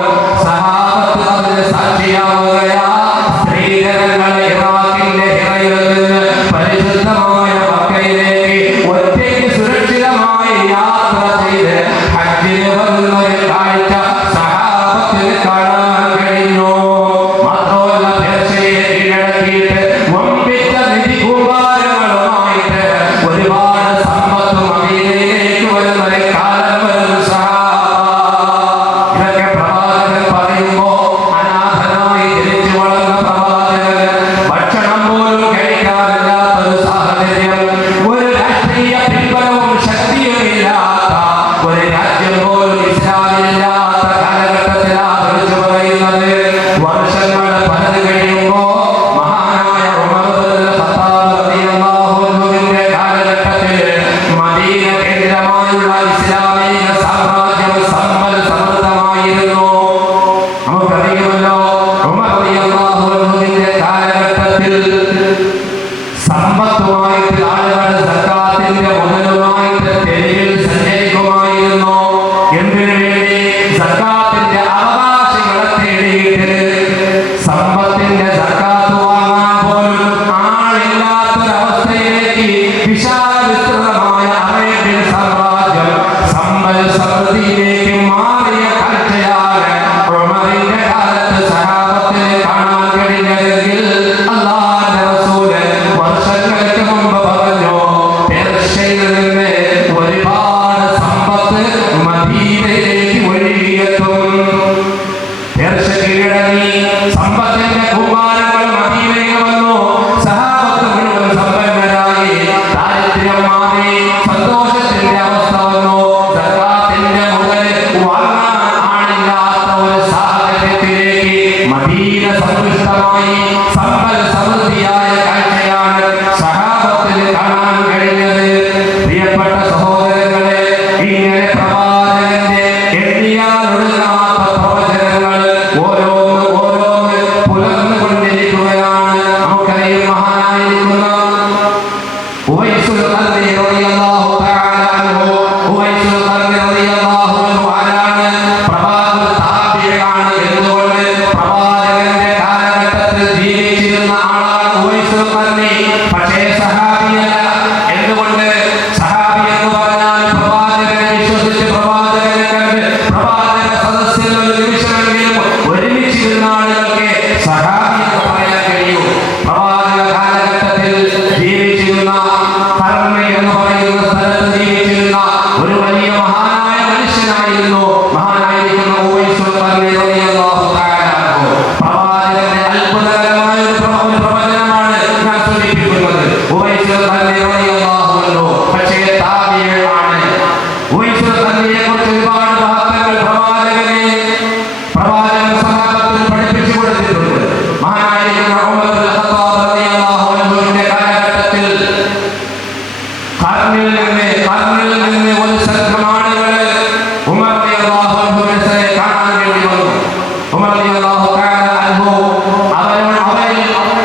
സഹാബത്ത് അതിന് സാക്ഷിയാവുകയാ. സ്ത്രീജനങ്ങൾ ഇറാഖിന്റെ ഹിറയിൽ നിന്ന് പരിശുദ്ധമായ മക്കയിലേക്ക് ഒറ്റയ്ക്ക് സുരക്ഷിതമായി യാത്ര ചെയ്ത് ഹജ്ജിന് വന്ന ഒരു കാഴ്ച സഹാബത്തിന് കാണാൻ കഴിഞ്ഞു. മാത്രമല്ല പേർഷ്യയെ കീഴടക്കിയിട്ട് വമ്പിച്ച നിധി കൂമ്പാരങ്ങളുമായിട്ട് ഒരുപാട് സമ്പത്ത് മദീനയിലേക്ക് വരുന്ന ഒരു കാലം വരും ഇതൊക്കെ പ്രവാചകൻ പറയുമ്പോ അനാഥനായി ജനിച്ചു വളർന്ന പ്രവാചകൻ ഭക്ഷണം പോലും കഴിക്കാറില്ലാത്തൊരു സാഹചര്യം, ഒരു രാഷ്ട്രീയ പിൻബലവും ശക്തിയുമില്ലാത്ത ഒരു രാജ്യം പോലും ഇസ്ലാമില്ലാത്ത കാലഘട്ടത്തിലാണ് വിളിച്ചു പറയുന്നത്. വർഷങ്ങൾ പലത് കഴിയുമ്പോ മഹാനായ ഉമർ ഇബ്നുൽ ഖത്താബ് റളിയല്ലാഹു അൻഹുവിന്റെ കാലഘട്ടത്തിൽ മദീന കേന്ദ്രമായുള്ള ഇസ്ലാമിക സാമ്രാജ്യം സമ്പൽ സമൃദ്ധമായിരുന്നു. നമുക്കറിയുമല്ലോ ഉമർ റളിയല്ലാഹു അൻഹുവിന്റെ കാലഘട്ടത്തിൽ സമ്പത്തുമായിട്ട് ആളുകൾ സക്കാത്തിന്റെ മുതലുമായിട്ട് തെരുവിൽ സഞ്ചരിക്കുമായിരുന്നു. എന്തിനു വേണ്ടി? സക്കാത്തിന്റെ അവകാശികളെ തേടിയിട്ട്. സമ്പത്തിന്റെ സക്കാത്ത് വാങ്ങാൻ പോലും ആളില്ലാത്തൊരവസ്ഥയിലേക്ക് വിശാല വിസ്തൃതമായ അറേബ്യൻ സാമ്രാജ്യം സമ്പൽ സമൃദ്ധിയിലേക്ക് മാറിയ കാഴ്ചയാണ് ഉമറിന്റെ കാലത്ത് സഹാബത്തിന് കാണാൻ കഴിഞ്ഞതെങ്കിൽ അല്ലാഹുവിന്റെ റസൂല് വർഷങ്ങൾക്ക് മുമ്പ് പറഞ്ഞു, പേർഷ്യയിൽ നിന്ന് ഒരുപാട് സമ്പത്ത് മദീനയിലേക്ക് ഒഴുകിയെത്തും. പേർഷ്യ കീഴടങ്ങി സമ്പത്തിന്റെ കൂമ്പാരങ്ങൾ മദീനയിൽ വന്നു. സഹാബത്ത് മുഴുവൻ സമ്പന്നരായി. ദാരിദ്ര്യം മാറി സന്തോഷത്തിന്റെ അവസ്ഥ വന്നു. സക്കാത്തിന്റെ മുതൽ വാങ്ങാൻ ആളില്ലാത്ത ഒരു സാഹചര്യത്തിലേക്ക് മദീന സമ്പുഷ്ടമായി സമ്പൽ സമൃദ്ധിയായ കാഴ്ചയാണ് സഹാബത്തിന് കാണാൻ കഴിഞ്ഞത്. പ്രിയപ്പെട്ട സഹോദരങ്ങളെ, ഇങ്ങനെ പ്രവാചകന്റെ എണ്ണിയാലൊടുങ്ങാത്ത പ്രവചനങ്ങൾ ഓരോന്ന് പുലർന്നുകൊണ്ടിരിക്കുകയാണ്. നമുക്കറിയാം മഹാനായിരിക്കുന്ന ഉവൈസുൽ ഖർനി റളിയല്ലാഹു തആല അൻഹു. ഉവൈസുൽ ഖർനി റളിയല്ലാഹു അൻഹു ആരാണ്? പ്രവാചക താബിഈയാണ്. എന്തുകൊണ്ട്? പ്രവാചകന്റെ കാലഘട്ടത്തിൽ ജീവിച്ചിരുന്ന ആളാണ് ഉവൈസുൽ ഖർനി. പക്ഷേ സഹാബിയല്ല. എന്തുകൊണ്ട്? സഹാബി എന്ന് പറഞ്ഞാൽ പ്രവാചകനെ വിശ്വസിച്ച് പ്രവാചകനെ കണ്ട് പ്രവാചക സദസ്സിൽ ഒരു നിമിഷമെങ്കിലും ഒരുമിച്ചിരുന്ന ആളുകൾക്ക് സഹാബി എന്ന് പറയാൻ കഴിയൂ. പ്രവാചക കാലഘട്ടത്തിൽ ജീവിച്ചിരുന്ന ഖർനി എന്ന് പറയുന്ന സ്ഥലത്ത് ജീവിച്ചിരുന്ന ഒരു വലിയ മഹാനായ മനുഷ്യനായിരുന്നു മഹാനായിരിക്കുന്ന ഉവൈസുൽ ഖർനി റളിയല്ലാഹു തആല അൻഹു. പ്രവാചകന്റെ അത്ഭുതകരമായ ഒരു പ്രവചനമാണ് ഞാൻ സൂചിപ്പിക്കുന്നത്. ഉവൈസുൽ ഖർനി റളിയല്ലാഹു അൻഹു പക്ഷേ താബിഈയാണ്. ഉവൈസുൽ ഖർനിയെ കുറിച്ച് ഒരുപാട് മഹത്വങ്ങൾ പ്രവാചകൻ സഹാബത്തിന് പഠിപ്പിച്ചു കൊടുത്തിട്ടുണ്ട്. മഹാനായിരിക്കുന്ന ഉമർ ഇബ്നുൽ ഖത്താബ് റളിയല്ലാഹു അൻഹുവിന്റെ കാലഘട്ടത്തിൽ ഖർനിൽ നിന്ന് ഒരു സംഘം ആളുകൾ ഉമർ റളിയല്ലാഹു അൻഹുവിനെ കാണാൻ വേണ്ടി വന്നു. ഉമർ റളിയല്ലാഹു തആല അൻഹു അവരിൽ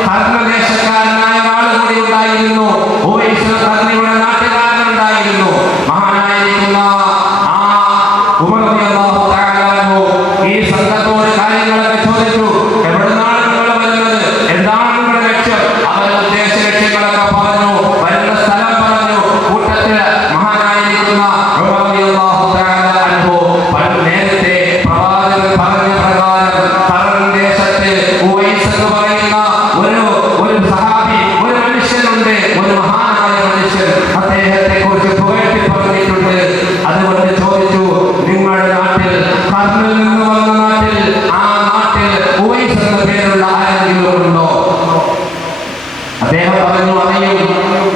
ഖർന ദേശക്കാരനായ ആൾ കൂടി ഉണ്ടായിരുന്നു. ഉവൈസുൽ ഖർനിയുടെ നാട്ടുകാരനുണ്ടായിരുന്നു. മഹാനായിരിക്കുന്ന ഉമർ റളിയല്ലാഹു തആല അൻഹു ഈ സംഘത്തോട് കാര്യങ്ങളൊക്കെ ചോദിച്ചു. എവിടുന്നാണ് നിങ്ങൾ വരുന്നത്? എന്താണ് നിങ്ങളുടെ ലക്ഷ്യം? അവരുടെ ഉദ്ദേശ ലക്ഷ്യങ്ങളൊക്കെ പറഞ്ഞു. വരുന്ന സ്ഥലം പറഞ്ഞു. കൂട്ടത്തിൽ മഹാനായിരിക്കുന്ന ഉമർ റളിയല്ലാഹു തആല അൻഹു നേരത്തെ പ്രവാചകൻ പറഞ്ഞ പ്രകാരം ഖർൻ ദേശത്ത് ഉവൈസ് എന്ന് പറയുന്ന ഒരു സഹാബി, ഒരു മനുഷ്യനുണ്ട്, ഒരു മഹാനായ മനുഷ്യൻ. അദ്ദേഹത്തെ കുറിച്ച് പുകഴ്ത്തി പറഞ്ഞിട്ടുണ്ട്. അതുകൊണ്ട് ചോദിച്ചു, നിങ്ങളുടെ നാട്ടിൽ ഖർനിൽ നിന്ന് വന്ന നാട്ടിൽ ആ നാട്ടിൽ ഉവൈസ് എന്ന പേരുള്ള ആരെങ്കിലും ഉണ്ടോ? അദ്ദേഹം പറഞ്ഞു, അറിയും.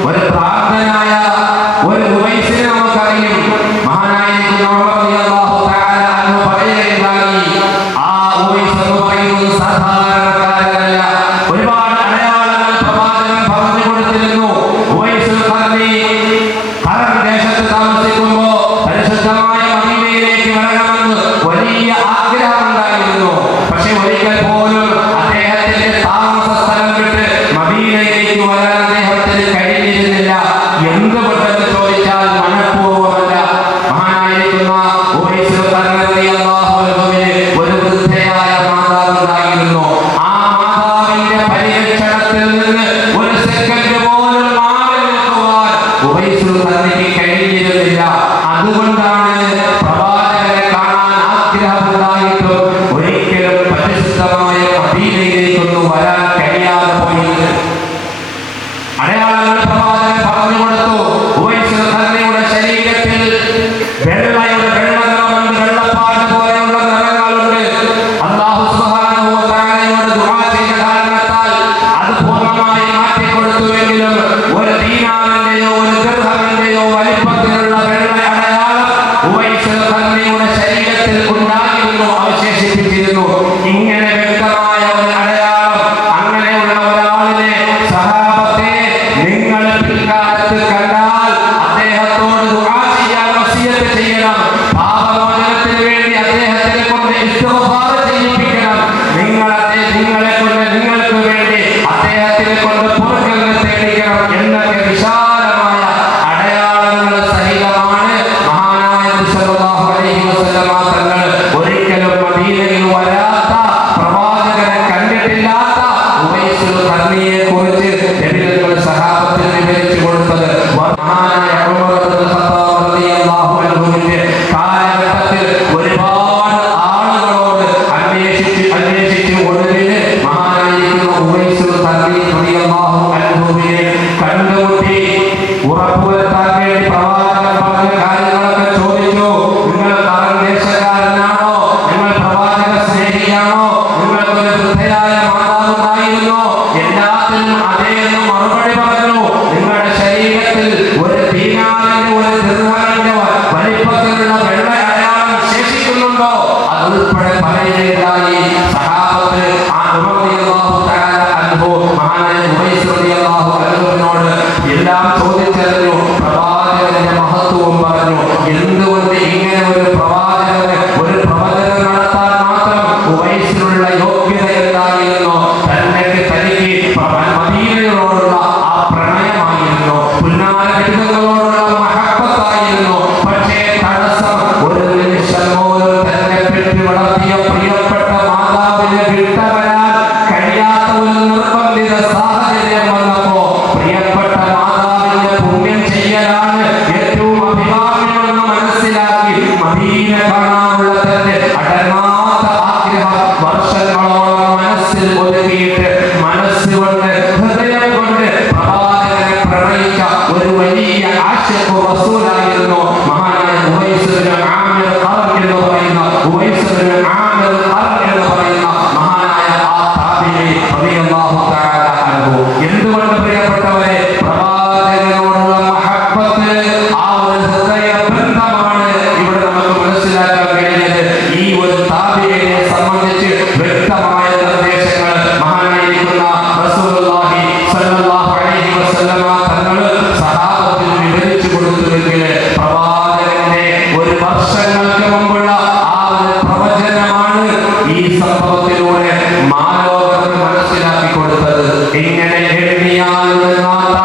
ഒരു പ്രാർത്ഥനായ ഒരു ഉവൈസിനെ നമുക്കറിയും. മഹാനായിരിക്കുന്ന ഉമർ റളിയല്ലാഹു തആല അൻഹു പറയുകയുണ്ടായി, ആ ഉവൈസ് എന്ന് പറയുന്നത് സാധാരണക്കാരനല്ല. ഒരുപാട് അടയാളങ്ങൾ പ്രവാചകൻ പറഞ്ഞു കൊടുത്തിരുന്നു. ഉവൈസുൽ ഖർനി ഖർൻ ദേശത്ത് താമസിക്കുമ്പോൾ പരിശുദ്ധമായ മദീനയിലേക്ക് വരണമെന്ന് വലിയ ഒരു വൃദ്ധയായ മാതാവുണ്ടായിരുന്നു. ആ മാതാവിന്റെ പരിരക്ഷണത്തിൽ നിന്ന് ഒരു സെക്കൻഡ് പോലും മാറി നിൽക്കുവാൻ ഉവൈസുൽ ഖർനിക്ക് കഴിഞ്ഞിരുന്നില്ല. അതുകൊണ്ടാണ് പ്രവാചകനെ കാണാൻ ആഗ്രഹമുണ്ടായിട്ടും ഒരിക്കലും പരിശുദ്ധമായ മദീനയിലേക്കൊന്നും വരാൻ കഴിയാതെ പോയത്. അടയാളങ്ങൾ പ്രവാചകൻ പറഞ്ഞു കൊടുത്തു. ഉവൈസുൽ ഖർനിയുടെ ശരീരത്തിൽ വെള്ളപ്പാട് പോലെയുള്ള നിറങ്ങളുണ്ട്. അല്ലാഹു സുബ്ഹാനഹു വ തആലയോട് ദുആ ചെയ്ത കാരണത്താൽ അത് പൂർണ്ണമായി മാറ്റിക്കൊടുത്തുവെങ്കിലും ഒരു ദീനാറിന്റെയോ ഒരു ദിർഹമിന്റെയോ വലിപ്പത്തിലുള്ള വെള്ള അടയാളം ഉവൈസുൽ ഖർനിയുടെ ശരീരത്തിൽ ഉണ്ടായിരുന്നു, അവശേഷിപ്പിച്ചിരുന്നു. ഇങ്ങനെ വ്യക്തമായ ഒരു അടയാളം, അങ്ങനെയുള്ള ഒരാളിനെ സഹാബത്തെ നിങ്ങൾ പിൽക്കാലത്ത് കണ്ടാൽ അദ്ദേഹത്തോട് ദുആ ചെയ്യാൻ വസിയത്ത് ചെയ്യണം. പാപമോചനത്തിന് വേണ്ടി അദ്ദേഹത്തിനെ കൊണ്ട് ഇസ്തിഗ്ഫാർ ചെയ്യിപ്പിക്കണം. നിങ്ങളെ കൊണ്ട് നിങ്ങൾക്ക് വേണ്ടി അദ്ദേഹത്തിനെ കൊണ്ട് പൊറുക്കൽ തേടിക്കണം എന്നൊക്കെ വിശാലമായ അടയാളങ്ങൾ സഹിതമാണ് മഹാനായ നബി സല്ലല്ലാഹു അലൈഹി വസല്ലമ തങ്ങൾ ഒരിക്കലും മദീനയിൽ വരാത്ത, പ്രവാചകനെ കണ്ടിട്ടില്ലാത്ത ഉവൈസുൽ ഖർനിയെ കുറിച്ച് നബികൾ സഹാബത്തിന് വിവരിച്ചു കൊടുത്തത്. മഹാനായ ഉമർ ഇബ്നുൽ ഖത്താബ് റളിയല്ലാഹു അൻഹുവിന്റെ കാലഘട്ടത്തിൽ ഒരുപാട് ആളുകളോട് അന്വേഷിച്ചു ഒടുവിൽ മഹാനായിരിക്കുന്ന ഉവൈസുൽ ഖർനി റളിയല്ലാഹു അൻഹുവിനെ കണ്ടുമുട്ടി. ഉറപ്പുവരുത്താൻ വേണ്ടി പ്രവാചകൻ പറഞ്ഞ കാര്യങ്ങളൊക്കെ ചോദിച്ചു. നിങ്ങൾ ദേശക്കാരനാണോ? നിങ്ങൾ പ്രവാചക സ്നേഹിയാണോ? നിങ്ങൾക്കൊരു വൃദ്ധയായ മാതാവുണ്ടായിരുന്നോ? എല്ലാത്തിനും അതേന്ന് മറുപടി പറഞ്ഞു. നിങ്ങളുടെ ശരീരത്തിൽ ഒരു ദീനാറിന്റെ ഒരു ദിർഹമിന്റെ വലിപ്പത്തിലുള്ള വെള്ള അടയാളം ശേഷിക്കുന്നുണ്ടോ? അതുൾപ്പെടെ പറയുകയുണ്ടായി. സഹാബത്ത് ആ ഉമർ റളിയല്ലാഹു തആല അൻഹു മഹാനായ ഉവൈസ് റളിയല്ലാഹു അൻഹുവിനോട് എല്ലാം ചോദിച്ചറിഞ്ഞു. പ്രവാചകന്റെ മഹത്വവും പറഞ്ഞു. എന്തുകൊണ്ട് ഇങ്ങനെ ഒരു പ്രവാചകന് ഒരു പ്രവചനം നടത്താൻ മാത്രം ഉവൈസിനുള്ള യോഗ്യത എന്തായിരുന്നു? തനിക്ക് മദീനയോടുള്ള ആ പ്രണയമായിരുന്നു, പുന്നാരങ്ങളോടുള്ള മഹബത്തായിരുന്നു. പക്ഷേ തടസ്സം ഒരു നിമിഷം പോലും തന്നെ പെറ്റി വളർത്തിയ പ്രിയപ്പെട്ട മാതാവിനെ വിട്ടുവരാൻ കഴിയാത്ത ഒരു നിർബന്ധിത സാഹചര്യം വന്നപ്പോ പ്രിയപ്പെട്ട മാതാവിന്റെ പുണ്യം ചെയ്യലാണ് ഏറ്റവും അഭികാമ്യമെന്ന് മനസ്സിലാക്കി മദീന കാണാനുള്ള തന്റെ അടങ്ങാത്ത ആഗ്രഹം വർഷങ്ങളോളം മനസ്സിൽ ഒതുക്കിയിട്ട് മനസ്സുകൊണ്ട് ഹൃദയം കൊണ്ട് പ്രവാചകനെ പ്രണയിച്ച ഒരു വലിയ ആശിഖ് റസൂലായിരുന്നു മഹാനായ ഉവൈസ് ബിൻ ആമിർ ഖർൻ എന്ന് പറയുന്ന മഹാനായ ആ താബിഈ റളിയല്ലാഹു തആല അൻഹു. എന്തുകൊണ്ട് പ്രിയപ്പെട്ടവരെ, പ്രവാചകനോടുള്ള മഹബ്ബത്ത്, ആ ഒരു ഹൃദയ ബന്ധമാണ് ഇവിടെ നമുക്ക് മനസ്സിലാക്കാൻ കഴിഞ്ഞത്. ഈ ഒരു താബിഈനെ സംബന്ധിച്ച് വ്യക്തമായ നിർദ്ദേശങ്ങൾ മഹാനായിരിക്കുന്ന റസൂലുള്ളാഹി സ്വല്ലല്ലാഹു അലൈഹി വസല്ലമ തങ്ങൾ സഹാബത്തിന് വിവരിച്ചു കൊടുത്തുവെങ്കിൽ പ്രവാചകന്റെ ഒരു വർഷങ്ങൾക്ക് മുമ്പുള്ള ആ ഒരു പ്രവചനമാണ് ഈ സംഭവത്തിലൂടെ മാനവർക്ക് മനസ്സിലാക്കി കൊടുത്തത്. ഇങ്ങനെ എണ്ണിയാലുണ്ടാത്ത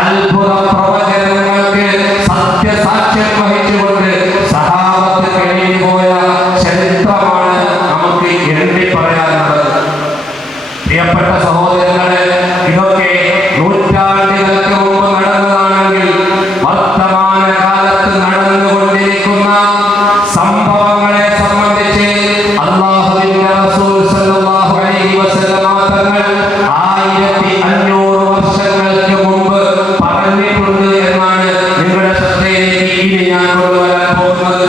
അത്ഭുത പ്രവചനങ്ങൾക്ക് സത്യസാക്ഷ്യം വഹിച്ചുകൊണ്ട് സഹാബത്ത് കഴിഞ്ഞുപോയ ചരിത്രമാണ് നമുക്ക് എണ്ണി പറയാനുള്ളത്. പ്രിയപ്പെട്ട സഹോദരങ്ങളെ, ഇതൊക്കെ നൂറ്റാണ്ടുകൾക്ക് മുമ്പ് നടന്നതാണെങ്കിൽ വർത്തമാന കാലത്ത് നടന്നുകൊണ്ടിരിക്കുന്ന സംഭവങ്ങളെ സംബന്ധിച്ച് അല്ലാഹുവിന്റെ റസൂൽ സല്ലല്ലാഹു അലൈഹി വസല്ലമ തങ്ങൾ 1500 വർഷങ്ങൾക്ക് മുമ്പ് പറഞ്ഞിട്ടുണ്ട് എന്നാണ് നിങ്ങളുടെ ശ്രദ്ധയിലേക്ക് ഇനി ഞാൻ കൊണ്ടുവരാൻ പോകുന്നത്.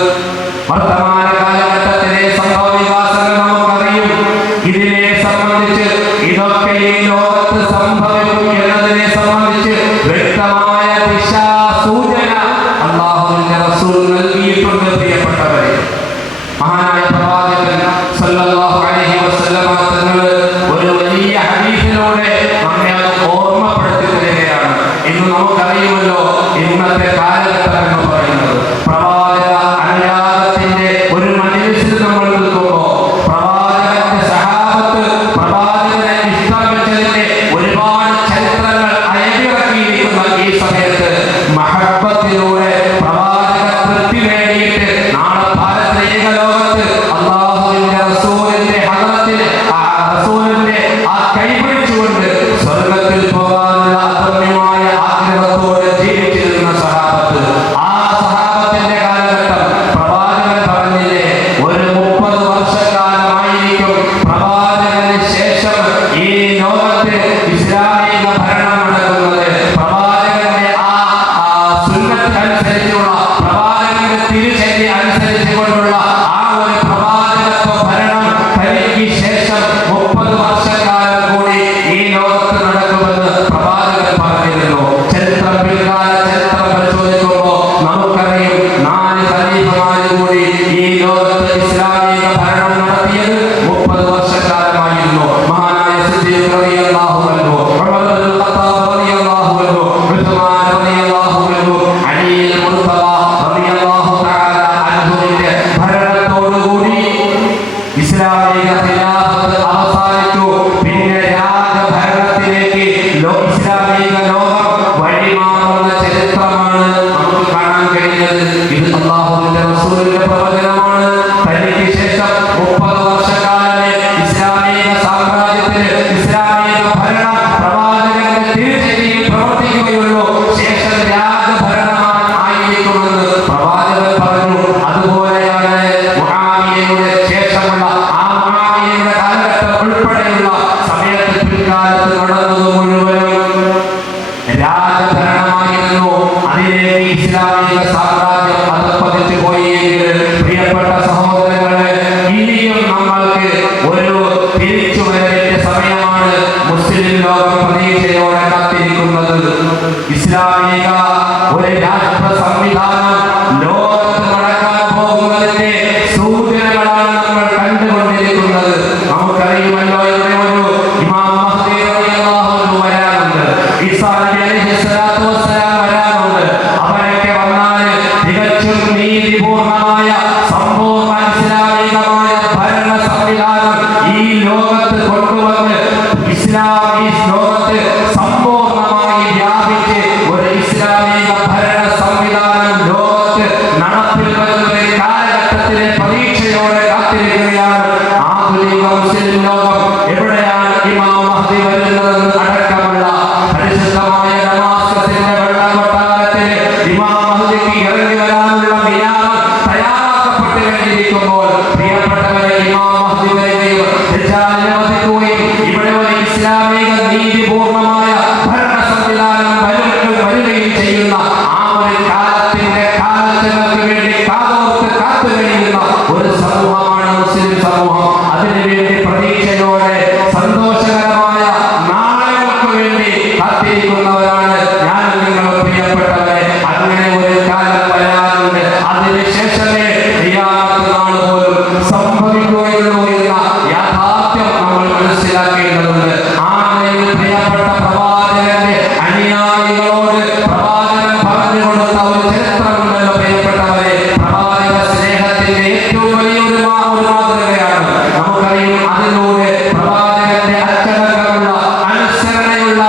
വർത്തമാന കാലഘട്ടത്തിലെ സംഭവ വികാസങ്ങൾ നമുക്കറിയും. ഇതിനെ സംബന്ധിച്ച് ഇതൊക്കെ ഈ ലോകത്ത് സംഭവിക്കും എന്നതിനെ സംബന്ധിച്ച് വ്യക്തമായ ദിശാസൂചന അല്ലാഹുവിന്റെ റസൂൽ നൽകിയിട്ടുണ്ട്. പ്രിയപ്പെട്ടവരെ, മഹാനായ പ്രവാചകൻ സല്ലല്ലാഹു അലൈഹി വസല്ലമ തങ്ങൾ ഒരു വലിയ ഹദീസിലൂടെ നമ്മെ ഓർമ്മപ്പെടുത്തി തരികയാണ്. ഇന്ന് നമുക്കറിയുമല്ലോ ഇന്നത്തെ കാലഘട്ടം എന്ന് പറയുന്നത് പ്രവാചക അനുയാഗത്തിന്റെ ഒരു മജ്‌ലിസിൽ നമ്മൾ നിൽക്കുമ്പോൾ പ്രവാചകന്റെ സഹാബത്ത് പ്രവാചകനെ ഇഷ്ടം വെച്ചതിന്റെ ഒരുപാട് ചരിത്രങ്ങൾ അയവിറക്കിയിരിക്കുന്ന ഈ സമയത്ത് മഹബ്ബത്തിലൂടെ പ്രവാചക തൃപ്തി നേടിയിട്ട് നാളെ ഭാരതീയ ലോകം സമ്മതിക്കുമ്പോൾ പ്രിയപ്പെട്ടവരെ ഇമാം മഹ്ദി വരികയും ദജ്ജാലിനെ വധിക്കുകയും ഇവിടെ ഒരു ഇസ്ലാമിക നീതിപൂർണമായ ഭരണ സംവിധാനം വരികയും ചെയ്യുന്ന ആ ഒരു കാലങ്ങൾക്ക് വേണ്ടി കാതോർത്ത് കാത്തു കഴിയുന്ന ഒരു സമൂഹമാണ് മുസ്ലിം സമൂഹം. അതിനുവേണ്ടി പ്രതീക്ഷയോടെ സന്തോഷകരമായ നാളുകൾക്ക് വേണ്ടി കാത്തിരിക്കുന്നവരാണ് ഞാൻ നിങ്ങൾ പ്രിയപ്പെട്ടവരെ. അങ്ങനെ ഒരു കാലം വരാനുണ്ട്. അതിനുശേഷമേ ഖിയാമത്ത് നാൾ പോലും സംഭവിക്കുകയുള്ളൂ എന്ന യാഥാർത്ഥ്യം നമ്മൾ മനസ്സിലാക്കേണ്ടതുണ്ട്. ആ നിലയിൽ പ്രിയപ്പെട്ട പ്രവാചകന്റെ അനുയായികളോട് പ്രവാചകൻ പറഞ്ഞു കൊടുത്ത ഒരു ചരിത്രമുണ്ടല്ലോ പ്രിയപ്പെട്ടവരെ. പ്രവാചക സ്നേഹത്തിന്റെ ഏറ്റവും വലിയൊരു മാതൃകയാണ്. നമുക്കറിയാം, അതിലൂടെ പ്രവാചകന്റെ അച്ചടക്കമുള്ള അനുസരണയുള്ള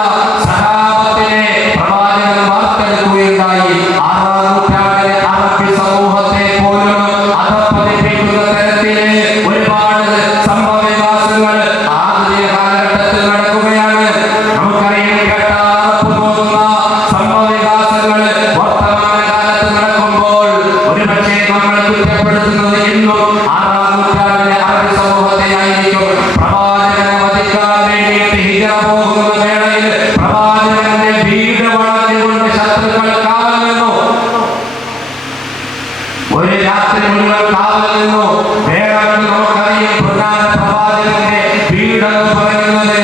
സഹാബത്തിനെ പ്രവാചകൻ വാർത്തെടുക്കുകയുണ്ടായി. 6-ാം നൂറ്റാണ്ടിലെ അറബി സമൂഹത്തെ പോലും അധപ്പതിപ്പിക്കുന്ന തരത്തിലെ ഒരുപാട് സംഭവവികാസങ്ങൾ ആധുനിക കാലഘട്ടത്തിൽ നടക്കുകയാണ്. നമുക്കറിയാം, കേട്ടാർപ്പ് തോന്നുന്ന സംഭവവികാസങ്ങൾ വർത്തമാന കാലത്ത് നടക്കുമ്പോൾ ഒരുപക്ഷെ നമ്മൾ കുറ്റപ്പെടുത്തുന്നത് ഇന്നും 6-ാം നൂറ്റാണ്ടിലെ അറബി സമൂഹത്തെ ആയിരിക്കും. പ്രവാചകനെ വധിക്കാൻ വേണ്ടിയിട്ട് ഹിജറ പോകുന്ന വേളയിൽ പ്രവാചകന്റെ വീട് വളഞ്ഞുകൊണ്ട് ശത്രുക്കൾ കാവൽ നിന്നു. ഒരു രാത്രി മുഴുവൻ കാവൽ നിന്നു. വേണമെന്ന് നമുക്കറിയാം, പ്രധാന പ്രവാചകന്റെ വീടെന്ന് പറയുന്നത്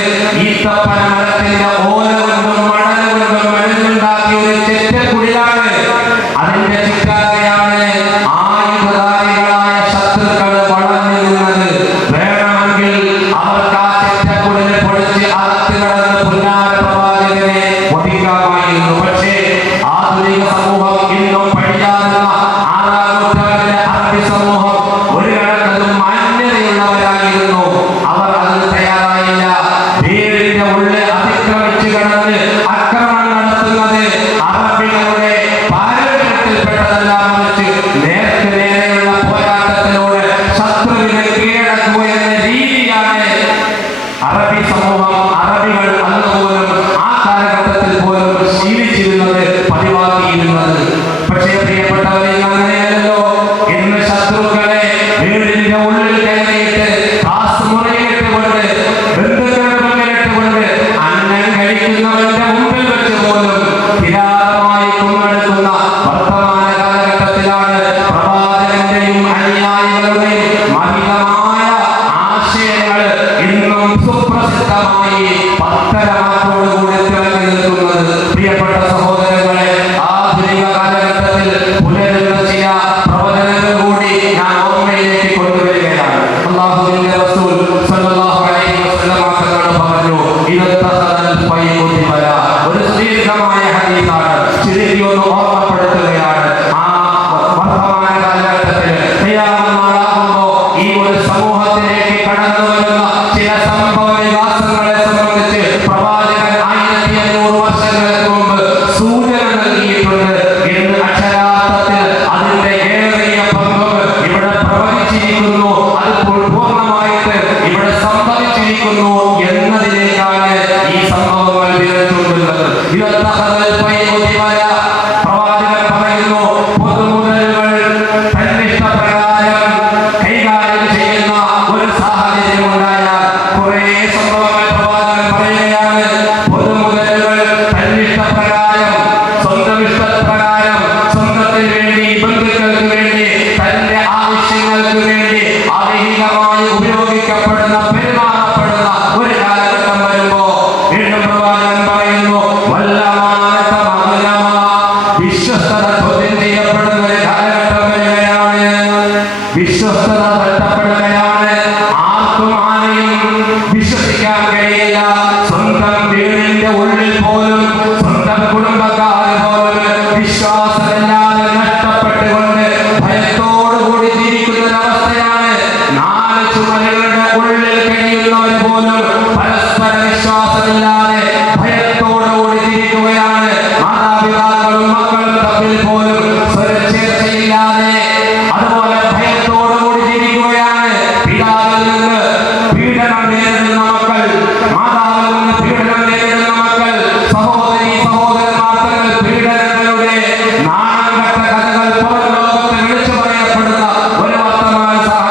ഈത്തപ്പന മരത്തിന്റെ ഓല കൊണ്ടും മണൽ കൊണ്ടും മണലുണ്ടാക്കിയ ഒരു ചെറ്റക്കുടിലാണ്. അതിന്റെ ചുറ്റാകെയാണ് ആയുധധാരികളായ ശത്രുക്കൾ വളഞ്ഞു നിന്നത്. വേണമെങ്കിൽ അവർക്ക് ആ ചെറ്റക്കുടിനെ പൊളിച്ച് അകത്ത് കടന്ന് പുന്നാര പ്രവാചകനെ വധിക്കാമായിരുന്നു. പക്ഷേ ആധുനിക സമൂഹം ഇന്നും പഠിക്കാവുന്ന 6-ാം നൂറ്റാണ്ടിലെ അറബി സമൂഹം ഒരു കണക്കതും മാന്യതയുള്ളവരായിരുന്നു. അവർ അതിന് തയ്യാറായില്ല. വീടിന്റെ ഉള്ളിൽ അതിക്രമിച്ചു കടന്ന് ആക്രമണം നടത്തുന്നത് അറബികളുടെ പാരമ്പര്യത്തിൽപ്പെട്ടതല്ല, മറിച്ച് നേർക്ക് നേരെയുള്ള പോരാട്ടത്തിലൂടെ ശത്രുവിനെ കീഴടക്കുക എന്ന രീതിയാണ് അറബി സമൂഹം, അറബികൾ അന്ന് പോലും ആ കാലഘട്ടത്തിൽ പോലും ശീലിച്ചിരുന്നത്, പതിവാക്കിയിരുന്നത്. പക്ഷേ പ്രിയപ്പെട്ടവരെ, അങ്ങനെയല്ലോ. ഇന്ന് ശത്രുക്കളെ വീടിന്റെ ഉള്ളിൽ കയറിയിട്ട് ക്ലാസ് മുറിയിലിട്ടുകൊണ്ട് ബന്ധുക്കളുടെ മുമ്പിലിട്ടുകൊണ്ട് അന്നം കഴിക്കുന്നവന്റെ മുമ്പിൽ വെച്ച് പോലും കിരാതമായി കൊന്നെടുക്കുന്ന വർത്തമാന കാലഘട്ടത്തിലാണ് പ്രവാചകന്റെയും അനുയായികളുടെയും മഹിതമായ ആശയങ്ങൾ ഇന്നും സുപ്രസിദ്ധമായി പത്തരമാറ്റോടുകൂടി തിളങ്ങി നിൽക്കുന്നത്. പ്രിയപ്പെട്ട സഹോദരങ്ങളെ, ആധുനിക കാലഘട്ടത്തിൽ പുലരുന്ന ചില പ്രവചനങ്ങൾ കൂടി ഞാൻ ഓർമ്മയിലേക്ക് കൊണ്ടുവരികയാണ്. അല്ലാഹുവിന്റെ റസൂൽ സ്വല്ലല്ലാഹു അലൈഹി വസല്ലം തങ്ങൾ പറഞ്ഞു, ഇദത്തഖദൽ ഫൈഖു ബല. ഒരു സുദീർഘമായ ഹദീസാണ്, ചുരുക്കിയൊന്ന് ഓർമ്മപ്പെടുത്തുകയാണ്. ആ വർത്തമാന കാലഘട്ടത്തിൽ ഖിയാമത്ത് നാളാകുമ്പോൾ ഈ ഒരു സമൂഹത്തിലേക്ക് കടന്നു വരുന്ന ചില സംഭവ വികാസങ്ങളെ സംബന്ധിച്ച് പ്രവാചകൻ 1500 വർഷങ്ങൾക്ക് മുമ്പ് സൂചന നൽകിയിട്ടുണ്ട്. എന്ന് അക്ഷരാർത്ഥത്തിൽ അതിന്റെ ഏറിയ പങ്കും ഇവിടെ പ്രവചിച്ചിരിക്കുന്നു. അത് പൂർണ്ണമായിട്ട് ഇവിടെ സംഭവിച്ചിരിക്കുന്നു എന്നതിലേക്കാണ് ഈ സംഭവങ്ങൾ വിരച്ചുകൊണ്ടുള്ളത്. ഇദത്തഖദൽ ഫൈഖു ബല. പ്രവാചകൻ പറയുന്നു, പൊതുമുതലുകൾ തന്നിഷ്ടപ്രകാരം കൈകാര്യം ചെയ്യുന്ന ഒരു സാഹചര്യം ഉണ്ടായാൽ കുറേ സംഭവങ്ങൾ പ്രവാചകൻ പറയുകയാണ്. പൊതുമുതലുകൾ തന്നിഷ്ടപ്രകാരം, സ്വന്തം ഇഷ്ടപ്രകാരം, സ്വന്തത്തിന് വേണ്ടി, ബന്ധുക്കൾക്ക് വേണ്ടി, തന്റെ ആവശ്യങ്ങൾക്ക് വേണ്ടി അധികമായി ഉപയോഗിക്കപ്പെടുന്ന, പെരുമാറപ്പെടുന്ന ഒരു കാലഘട്ടം വരുമ്പോ വീണ്ടും പ്രവാചകൻ പറയുന്നു, വല്ലമാനത മഗ്നമ. വിശ്വസ്തത ചോദ്യം ചെയ്യപ്പെടുന്ന ഒരു കാലഘട്ടം വരികയാണ്. വിശ്വസ്തത തട്ടപ്പെടുകയാണ്. ആർക്കും ആരെയും വിശ്വസിക്കാൻ കഴിയില്ല. സ്വന്തം വീടിന്റെ ഉള്ളിൽ പോലും, സ്വന്തം കുടുംബക്കാർ പോലും വിശ്വാസമില്ലാതെ നഷ്ടപ്പെട്ടുകൊണ്ട് ഭയത്തോടുകൂടി ജീവിക്കുന്ന ഒരവസ്ഥയാണ്. 4 ചുമരുകളുടെ ഉള്ളിൽ കഴിയുന്നവർ പോലും പരസ്പര വിശ്വാസമില്ലാതെ ഭയത്തോടുകൂടി ജീവിക്കുകയാണ്. മാതാപിതാക്കളും മക്കളും തമ്മിൽ പോലും സ്വരച്ചേർച്ചയില്ലാതെ അതുപോലെ ഭയത്തോടുകൂടി ജീവിക്കുകയാണ്. പിതാവിൽ നിന്ന് പീഡനം നേരിടുന്ന മക്കൾ, മാതാവിൽ നിന്ന് പീഡനം നേരിടുന്ന മക്കൾ, സഹോദരി സഹോദരന്മാർ തമ്മിൽ പീഡനങ്ങളുടെ നാണം കെട്ട കഥകൾ പുറം ലോകത്ത് വിളിച്ചു പറയപ്പെടുന്ന ഒരു വർത്തമാന സാഹചര്യം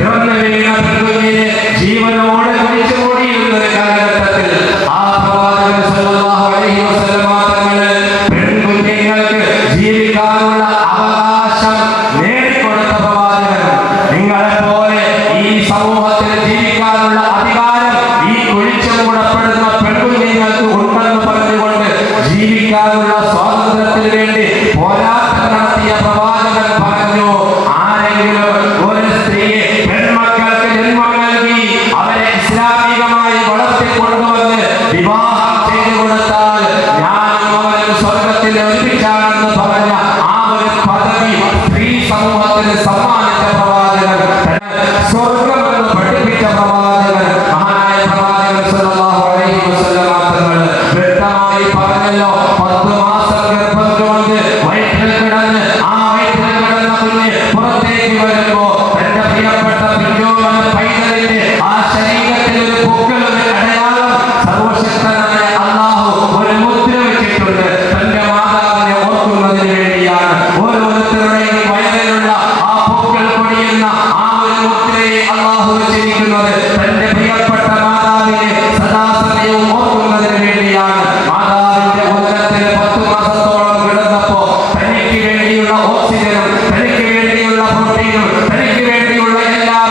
പിറന്നു വീണ പെൺകുഞ്ഞിനെ ജീവനോടെ കുഴിച്ചുകൂടിയിരുന്ന ഒരു കാലഘട്ടത്തിൽ ആ പ്രവാചകൻ സല്ലല്ലാഹു അലൈഹി വസല്ലമ തങ്ങൾ പെൺകുഞ്ഞുങ്ങൾക്ക് ജീവിക്കാനുള്ള അവകാശം നേടിക്കൊടുത്ത പ്രവാചകൻ. നിങ്ങളെപ്പോലെ ഈ സമൂഹത്തിൽ ജീവിക്കാനുള്ള അധികാരം ഈ കുഴിച്ചുകൂടപ്പെടുന്ന പെൺകുഞ്ഞുങ്ങൾക്ക് ഉണ്ടെന്ന് പറഞ്ഞുകൊണ്ട് ജീവിക്കാനുള്ള സ്വാതന്ത്ര്യത്തിന് വേണ്ടി പോരാട്ടം നടത്തിയ പ്രവാചകൻ പറഞ്ഞു, ആരെങ്കിലും ഒരു സ്ത്രീയെ പെൺമക്കൾക്ക് ജന്മം നൽകി അവരെ ഇസ്ലാമികമായി വളർത്തിക്കൊണ്ടുവന്ന് വിവാഹം ചെയ്തു കൊടുത്താൽ ഞാനും അവരും സ്വർഗത്തിൽ ഒരുമിച്ചാണെന്ന് പറഞ്ഞ ആ ഒരു പദവി സ്ത്രീ സമൂഹത്തിന് സമ്മാനിച്ച പ്രവാചകൻ, സ്വർഗമെന്ന് പഠിപ്പിച്ച പ്രവാചകൻ, മഹാനായ പ്രവാചകൻ സല്ലല്ലാഹു അലൈഹി വസല്ലമ തങ്ങൾ വ്യക്തമായി പറഞ്ഞല്ലോ. 10 മാസം ഗർഭം ചുമന്ന് വയറ്റിൽ കിടന്ന് ആ വയറ്റിൽ കിടന്ന കുഞ്ഞ് പുറത്തേക്ക് വരുമ്പോ തന്റെ പ്രിയപ്പെട്ട പിഞ്ചോമന പൈതലിന്റെ ആ ശരീരത്തിൽ ഒരു പൊക്കൽ, ഒരു അടയാളം സർവശക്തനായ അല്ലാഹു ഒരു മുദ്ര വെച്ചിട്ടുണ്ട്. തന്റെ മാതാവിനെ ഓർക്കുന്നതിന് വേണ്ടിയാണ്. ഓരോരുത്തരുടെയും വയറിലുള്ള ആ പൊക്കൽ പൊടിയുന്ന ആ ഒരു മുദ്രയെ അല്ലാഹു വെച്ചിരിക്കുന്നത് തന്റെ പ്രിയപ്പെട്ട മാതാവിനെ സദാസമയവും ഓർക്കുന്നതിന് വേണ്ടിയാണ്. മാതാവിന്റെ ഉദരത്തിൽ 10 മാസത്തോളം കിടന്നപ്പോ തനിക്ക് വേണ്ടിയുള്ള ഓക്സിജനും തനിക്ക് വേണ്ടിയുള്ള പ്രോട്ടീനും തനിക്ക് വേണ്ടിയുള്ള എല്ലാം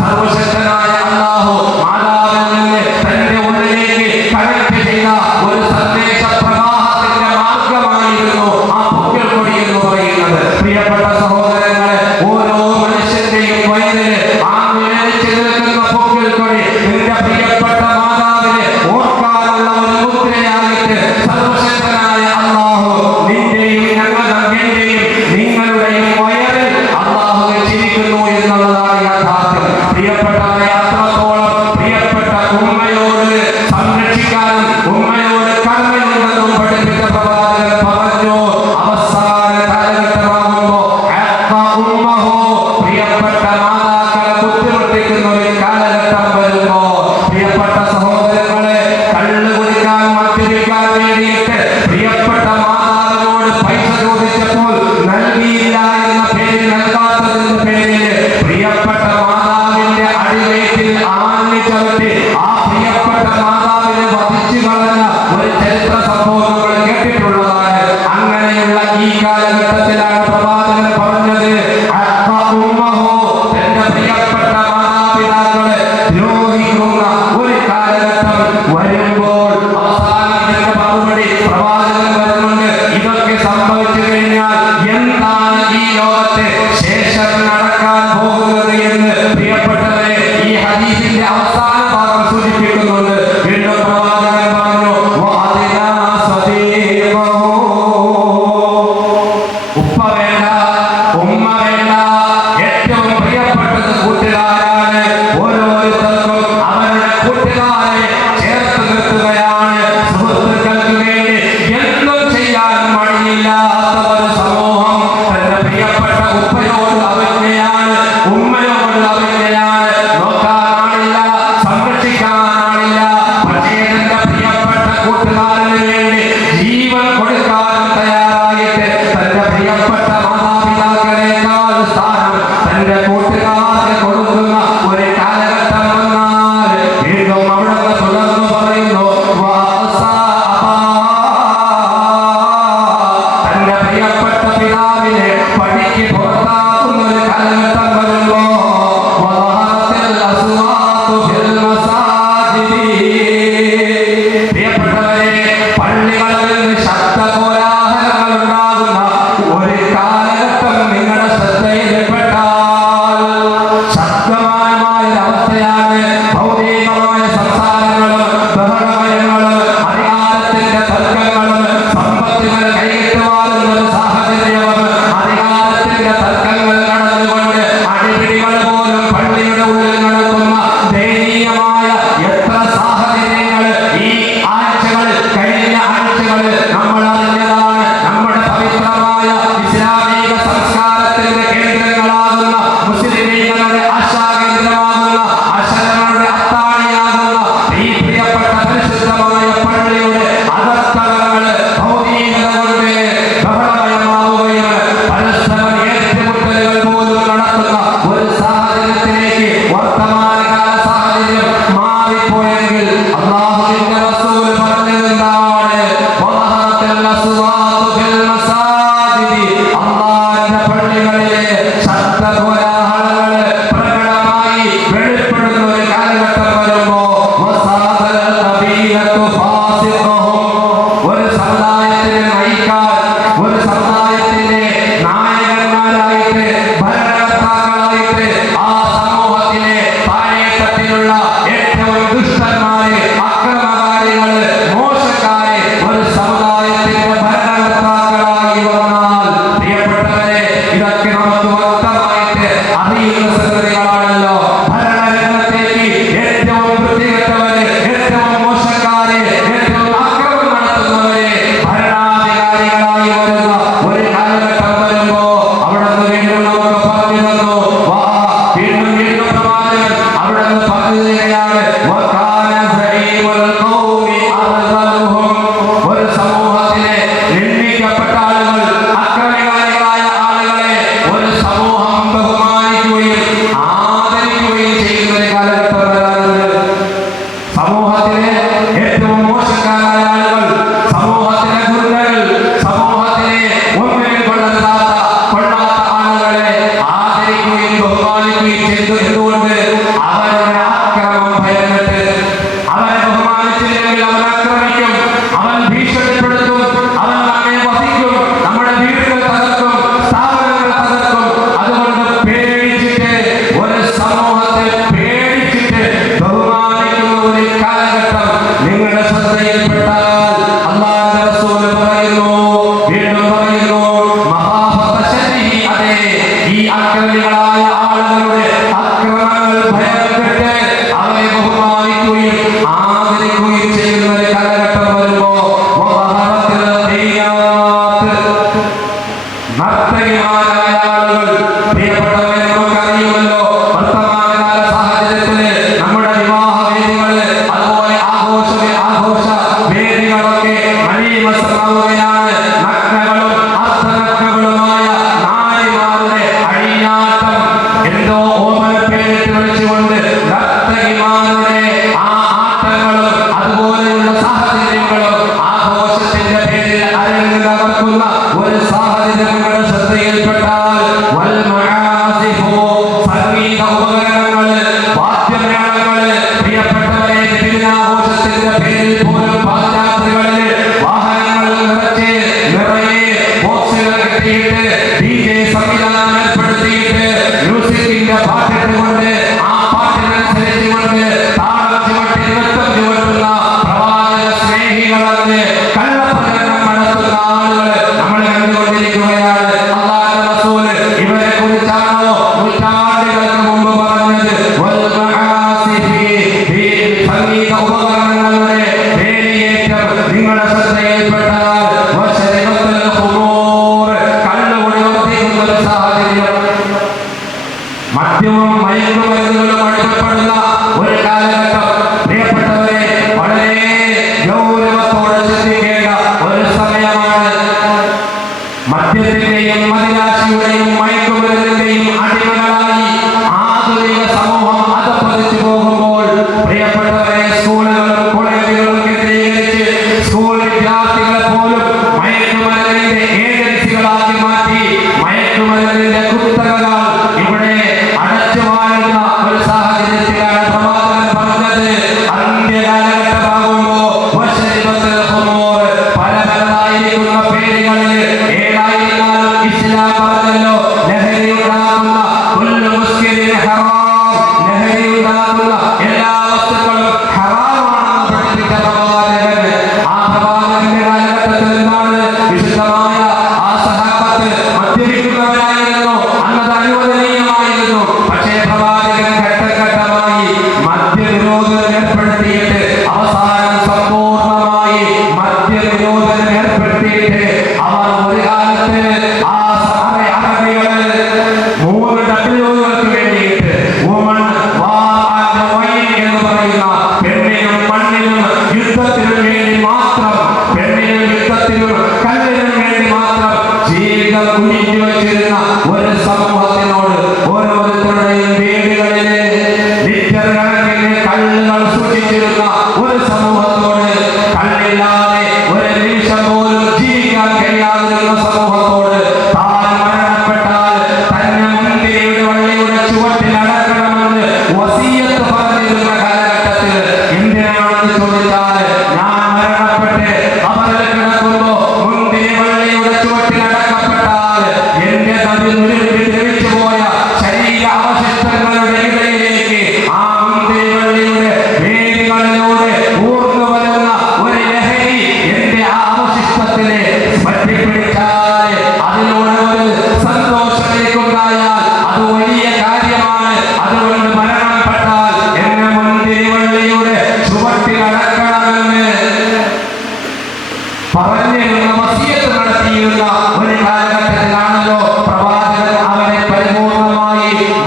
സർവശക്തനായ അല്ലാഹു മാതാവിൽ നിന്ന് തന്റെ ഉള്ളിലേക്ക് കണക്ട് ചെയ്ത ഒരു സന്ദേശ പ്രവാഹത്തിന്റെ മാർഗമായിരുന്നു ആ പൊക്കൽ കൊടി എന്ന് പറയുന്നത്. പ്രിയപ്പെട്ട സഹോദരങ്ങളെ, ഓരോ മനുഷ്യന്റെയും വയറില് ആ നിഴലിച്ച് നിൽക്കുന്ന പൊക്കൽ കൊടി നിന്റെ പ്രിയപ്പെട്ട മാതാവിനെ ഓർക്കാനുള്ള ഒരു മുദ്രയായിട്ട് സർവശക്തനായ അല്ലാഹു നിന്റെയും ഞങ്ങളുടെയും നിങ്ങളുടെയും വയറിൽ അല്ലാഹു വെച്ചിരിക്കുന്നു എന്നുള്ളതാണ് യാഥാർത്ഥ്യം. പ്രിയപ്പെട്ടവരെ, അത്രത്തോളം പ്രിയപ്പെട്ട ഉമ്മയോട് സംരക്ഷിക്കാനും ഉമ്മയോട് കടമയുണ്ടെന്നും പഠിപ്പിച്ച പ്രവാചകൻ പറഞ്ഞു. അവസാന കാലഘട്ടമാകുമ്പോ പ്രിയപ്പെട്ട മാതാക്കളെ ബുദ്ധിമുട്ടിക്കുന്ന ഒരു കാലഘട്ടം വരുമ്പോ, പ്രിയപ്പെട്ട സഹോദരങ്ങളെ, കള്ള് കുടിക്കാൻ മദ്യപിക്കാൻ വേണ്ടിയിട്ട് പ്രിയപ്പെട്ട മാതാവിനോട് പൈസ ചോദിച്ചപ്പോൾ നൽകിയില്ല എന്ന പേരിൽ, നൽകാത്തതിന്റെ പേരിൽ പ്രിയപ്പെട്ട മാതാവിന്റെ അടിവയറ്റിൽ ആഞ്ഞു ചവിട്ടി ആ പ്രിയപ്പെട്ട മാതാവിനെ വധിച്ചു കളഞ്ഞ ഒരു ചരിത്ര സംഭവം നമ്മൾ കേട്ടിട്ടുള്ളതാണ്. അങ്ങനെയുള്ള ഈ കാലഘട്ടത്തിലാണ് പ്രവാചകൻ പറഞ്ഞത്, തന്റെ പ്രിയപ്പെട്ട മാതാപിതാക്കളെ ദ്രോഹിക്കുന്ന ഒരു കാലഘട്ടം വരുമ്പോൾ അവസാനത്തിന്റെ മറുപടി പ്രവാചകൻ വരുന്നുണ്ട്. ഇതൊക്കെ സംഭവിച്ചു കഴിഞ്ഞാൽ എന്താണ് ഈ ലോകത്തെ ശേഷം നടക്കാൻ പോകുന്നത് എന്ന് പ്രിയപ്പെട്ടവരെ ഈ ഹദീസിന്റെ അവസാന ഭാഗം സൂചിപ്പിക്കുന്നുണ്ട്. വീണ്ടും പ്രവാചകൻ പറഞ്ഞു, ഉപ്പ വേണ്ട, ഉമ്മ വേണ്ട, ഏറ്റവും പ്രിയപ്പെട്ടത് കൂട്ടുകാരാണ്. ഓരോരുത്തർക്കും അവരുടെ കൂട്ടുകാരെ ചേർത്ത് നിർത്തുകയാണ്. സുഹൃത്തുക്കൾക്ക് വേണ്ടി എന്തും ചെയ്യാൻ മടിയില്ലാത്ത ഒരു സമൂഹം തന്റെ പ്രിയപ്പെട്ട ഉപ്പയോട് അവജ്ഞയാണ്, ഉമ്മയോട് അവജ്ഞയാണ്. നോക്കാനാണില്ല, സംരക്ഷിക്കാനാണില്ല. പക്ഷേ തന്റെ പ്രിയപ്പെട്ട കൂട്ടുകാരന് വേണ്ടി ജീവൻ കൊടുക്കാനും തയ്യാറായിട്ട് തന്റെ പ്രിയപ്പെട്ട മാതാപിതാക്കളെക്കാൾ സ്ഥാനം തന്റെ കൂട്ടുകാർക്ക് കൊടുക്കുന്ന ഒരു കാലഘട്ടം വന്നാൽ വീണ്ടും അവിടെ തുടർന്ന് പറയുന്നു, തന്റെ പ്രിയപ്പെട്ട പിതാവിനെ പടിക്ക് പുറത്താക്കുന്ന ഒരു കാലഘട്ടം വരുമ്പോ പ്രിയപ്പെട്ടവരെ, പള്ളികളിൽ നിന്ന് ശബ്ദ കോലാഹലങ്ങൾ ഉണ്ടാകുന്ന ഒരു കാലഘട്ടം നിങ്ങളുടെ ശ്രദ്ധയിൽപ്പെട്ടാൽ വീടുകളിലെ ശബ്ദകോലാഹലങ്ങൾ പ്രകടമായി വെളിപ്പെടുന്ന ഒരു കാലഘട്ടം വരുമ്പോ ഒരു സമുദായത്തിനെ നയിക്കാൻ, ഒരു സമുദായത്തിന്റെ നായകന്മാരായിട്ട്, ഭരണകർത്താക്കളായിട്ട് ആ സമൂഹത്തിലെ താഴെത്തട്ടിലുള്ള ഏറ്റവും ദുഷ്ടന്മാരെ, അക്രമകാരികള്, മോശക്കാരെ ഒരു സമുദായത്തിന്റെ ഭരണകർത്താക്കളായി വന്നാൽ പ്രിയപ്പെട്ടവരെ, ഇതൊക്കെ നമുക്ക് വ്യക്തമായിട്ട് അറിയുന്ന സംഗതികളാണല്ലോ. ഭരണരംഗത്തേക്ക് ഏറ്റവും വൃത്തികെട്ടവര്, ഏറ്റവും മോശക്കാരെ, ഏറ്റവും അക്രമം നടത്തുന്നവരെ ഭരണാധികാരികളായി വരുന്ന ഒരു കാലഘട്ടം വരുമ്പോ അവിടെ നിന്ന് വീണ്ടും നമുക്ക് പറഞ്ഞു തന്നു. വീണ്ടും വീണ്ടും പ്രവാചകൻ അവിടെ നിന്ന് പറഞ്ഞു തരികയാണ്. ഒരു സമൂഹത്തിലെ നിന്ദിക്കപ്പെട്ട ആളുകൾ, അക്രമികാരികളായ ആളുകളെ ഒരു സമൂഹം ബഹുമാനിക്കുകയും ആദരിക്കുകയും ചെയ്യുന്ന ഒരു കാലഘട്ടം വരാറുണ്ട്. സമൂഹത്തിലെ ഏറ്റവും മോശക്കാരായ ആളുകൾ, സമൂഹത്തിലെ ഗുണ്ടകൾ, സമൂഹത്തിലെ ഒന്നിനും കൊള്ളാത്ത ആളുകളെ ആദരിക്കുകയും ബഹുമാനിക്കുകയും ചെയ്തു. എന്തുകൊണ്ട്? അവരുടെ അക്രമം ഭയന്നിട്ട്. അവരെ ബഹുമാനിച്ചില്ലെങ്കിൽ അവൻ ആക്രമിക്കും, അവൻ ഭീഷണിപ്പെടുത്തും, അവൻ നമ്മെ വധിക്കും, നമ്മുടെ വീടുകൾ തകർക്കും, സ്ഥാപനങ്ങൾ തകർക്കും. അതുകൊണ്ട് പേടിച്ചിട്ട്, ഒരു സമൂഹത്തെ പേടിച്ചിട്ട് ബഹുമാനിക്കുന്ന ഒരു കാലഘട്ടം നിങ്ങളുടെ ശ്രദ്ധയിൽപ്പെട്ടാൽ അല്ലാഹുവിന്റെ റസൂൽ പറയുന്നു, വീണ്ടും പറയുന്നു, മഹാഫതശരിഹി, അതെ, ഈ അക്രമികളായ ആളുകളുടെ അക്രമങ്ങൾ ഭയപ്പെട്ട് അവരെ ബഹുമാനിക്കുകയും ആദരിക്കുകയും ചെയ്യുന്ന ഒരു കാലഘട്ടം വരുമ്പോ നർത്തകിമാരായ ആളുകൾ, പ്രിയപ്പെട്ടവരെ, നമുക്കറിയുമല്ലോ വർത്തമാനകാല സാഹചര്യത്തില് നമ്മുടെ വിവാഹ വേദികള്, അതുപോലെ ആഘോഷ വേദികളൊക്കെ മലീമസമാവുകയാണ്. നഗ്നകളും അർദ്ധനഗ്നകളുമായ നാരിമാരുടെ അഴിഞ്ഞാട്ടം, എന്തോ ഓമന പേരിട്ട് വിളിച്ചുകൊണ്ട് നർത്തകിമാരുടെ ആ ആട്ടങ്ങളും അതുപോലെയുള്ള സാഹചര്യങ്ങളും ആഘോഷത്തിന്റെ പേരിൽ അരങ്ങ് തകർക്കുന്ന ഒരു സാഹചര്യം നിങ്ങളുടെ ശ്രദ്ധയിൽപ്പെട്ടാൽ സംഗീത ഉപകരണങ്ങള്, വാദ്യമേളങ്ങള്, പ്രിയപ്പെട്ടവരെ, ദിനാഘോഷത്തിന്റെ പേരിൽ പോലും പാദയാത്രകളില് വാഹനങ്ങളിൽ നിറയെ ബോക്സുകൾ കെട്ടിയിട്ട് DJ സംവിധാനം ഏർപ്പെടുത്തിയിട്ട് മ്യൂസിക്കിന്റെ പാട്ടിട്ടുകൊണ്ട് ആ പാട്ടിനനുസരിച്ചുകൊണ്ട് താളം ചുവട്ടി നൃത്തം ചുവട്ടുന്ന പ്രവാചക സ്നേഹികളെന്ന് കള്ളപ്രചരണം നടത്തുന്ന ആളുകൾ നമ്മൾ കണ്ടുകൊണ്ടിരിക്കുകയാണ്. അല്ലാഹുവിന്റെ റസൂൽ ഇവരെ കുറിച്ചാണോ നൂറ്റാണ്ടുകൾക്ക് മുമ്പ് പറഞ്ഞത്? സംഗീത ഉപകരണങ്ങളുടെ വേലിയേറ്റം നിങ്ങളുടെ ശ്രദ്ധയിൽപ്പെട്ടാൽ കള്ളുകൂടി വർദ്ധിക്കുന്ന ഒരു സാഹചര്യം, മദ്യവും മയക്കുമരുന്നുകളും അടിമപ്പെടുന്ന ഒരു കാലഘട്ടം, പ്രിയപ്പെട്ടവരെ, വളരെ ഗൗരവത്തോടെ ചിന്തിക്കേണ്ട ഒരു സമയമാണ്. മദ്യത്തിന്റെയും മദിരാശിയുടെയും മയക്കുമരുന്നിന്റെയും അടിമകളായി ആധുനിക സമൂഹം അധപ്പതിച്ചു പോകുമ്പോൾ, പ്രിയപ്പെട്ടവരെ, സ്കൂളുകളും കോളേജുകളും കേന്ദ്രീകരിച്ച് സ്കൂൾ വിദ്യാർത്ഥികളെ പോലും മയക്കുമരുന്നിന്റെ ഏജൻസികളാക്കി മാറ്റി മയക്കുമരുന്നിന്റെ കുത്തകകൾ ഇവിടെ അടച്ചു വാഴുന്ന ഒരു സാഹചര്യത്തിലാണ് പ്രവാചകൻ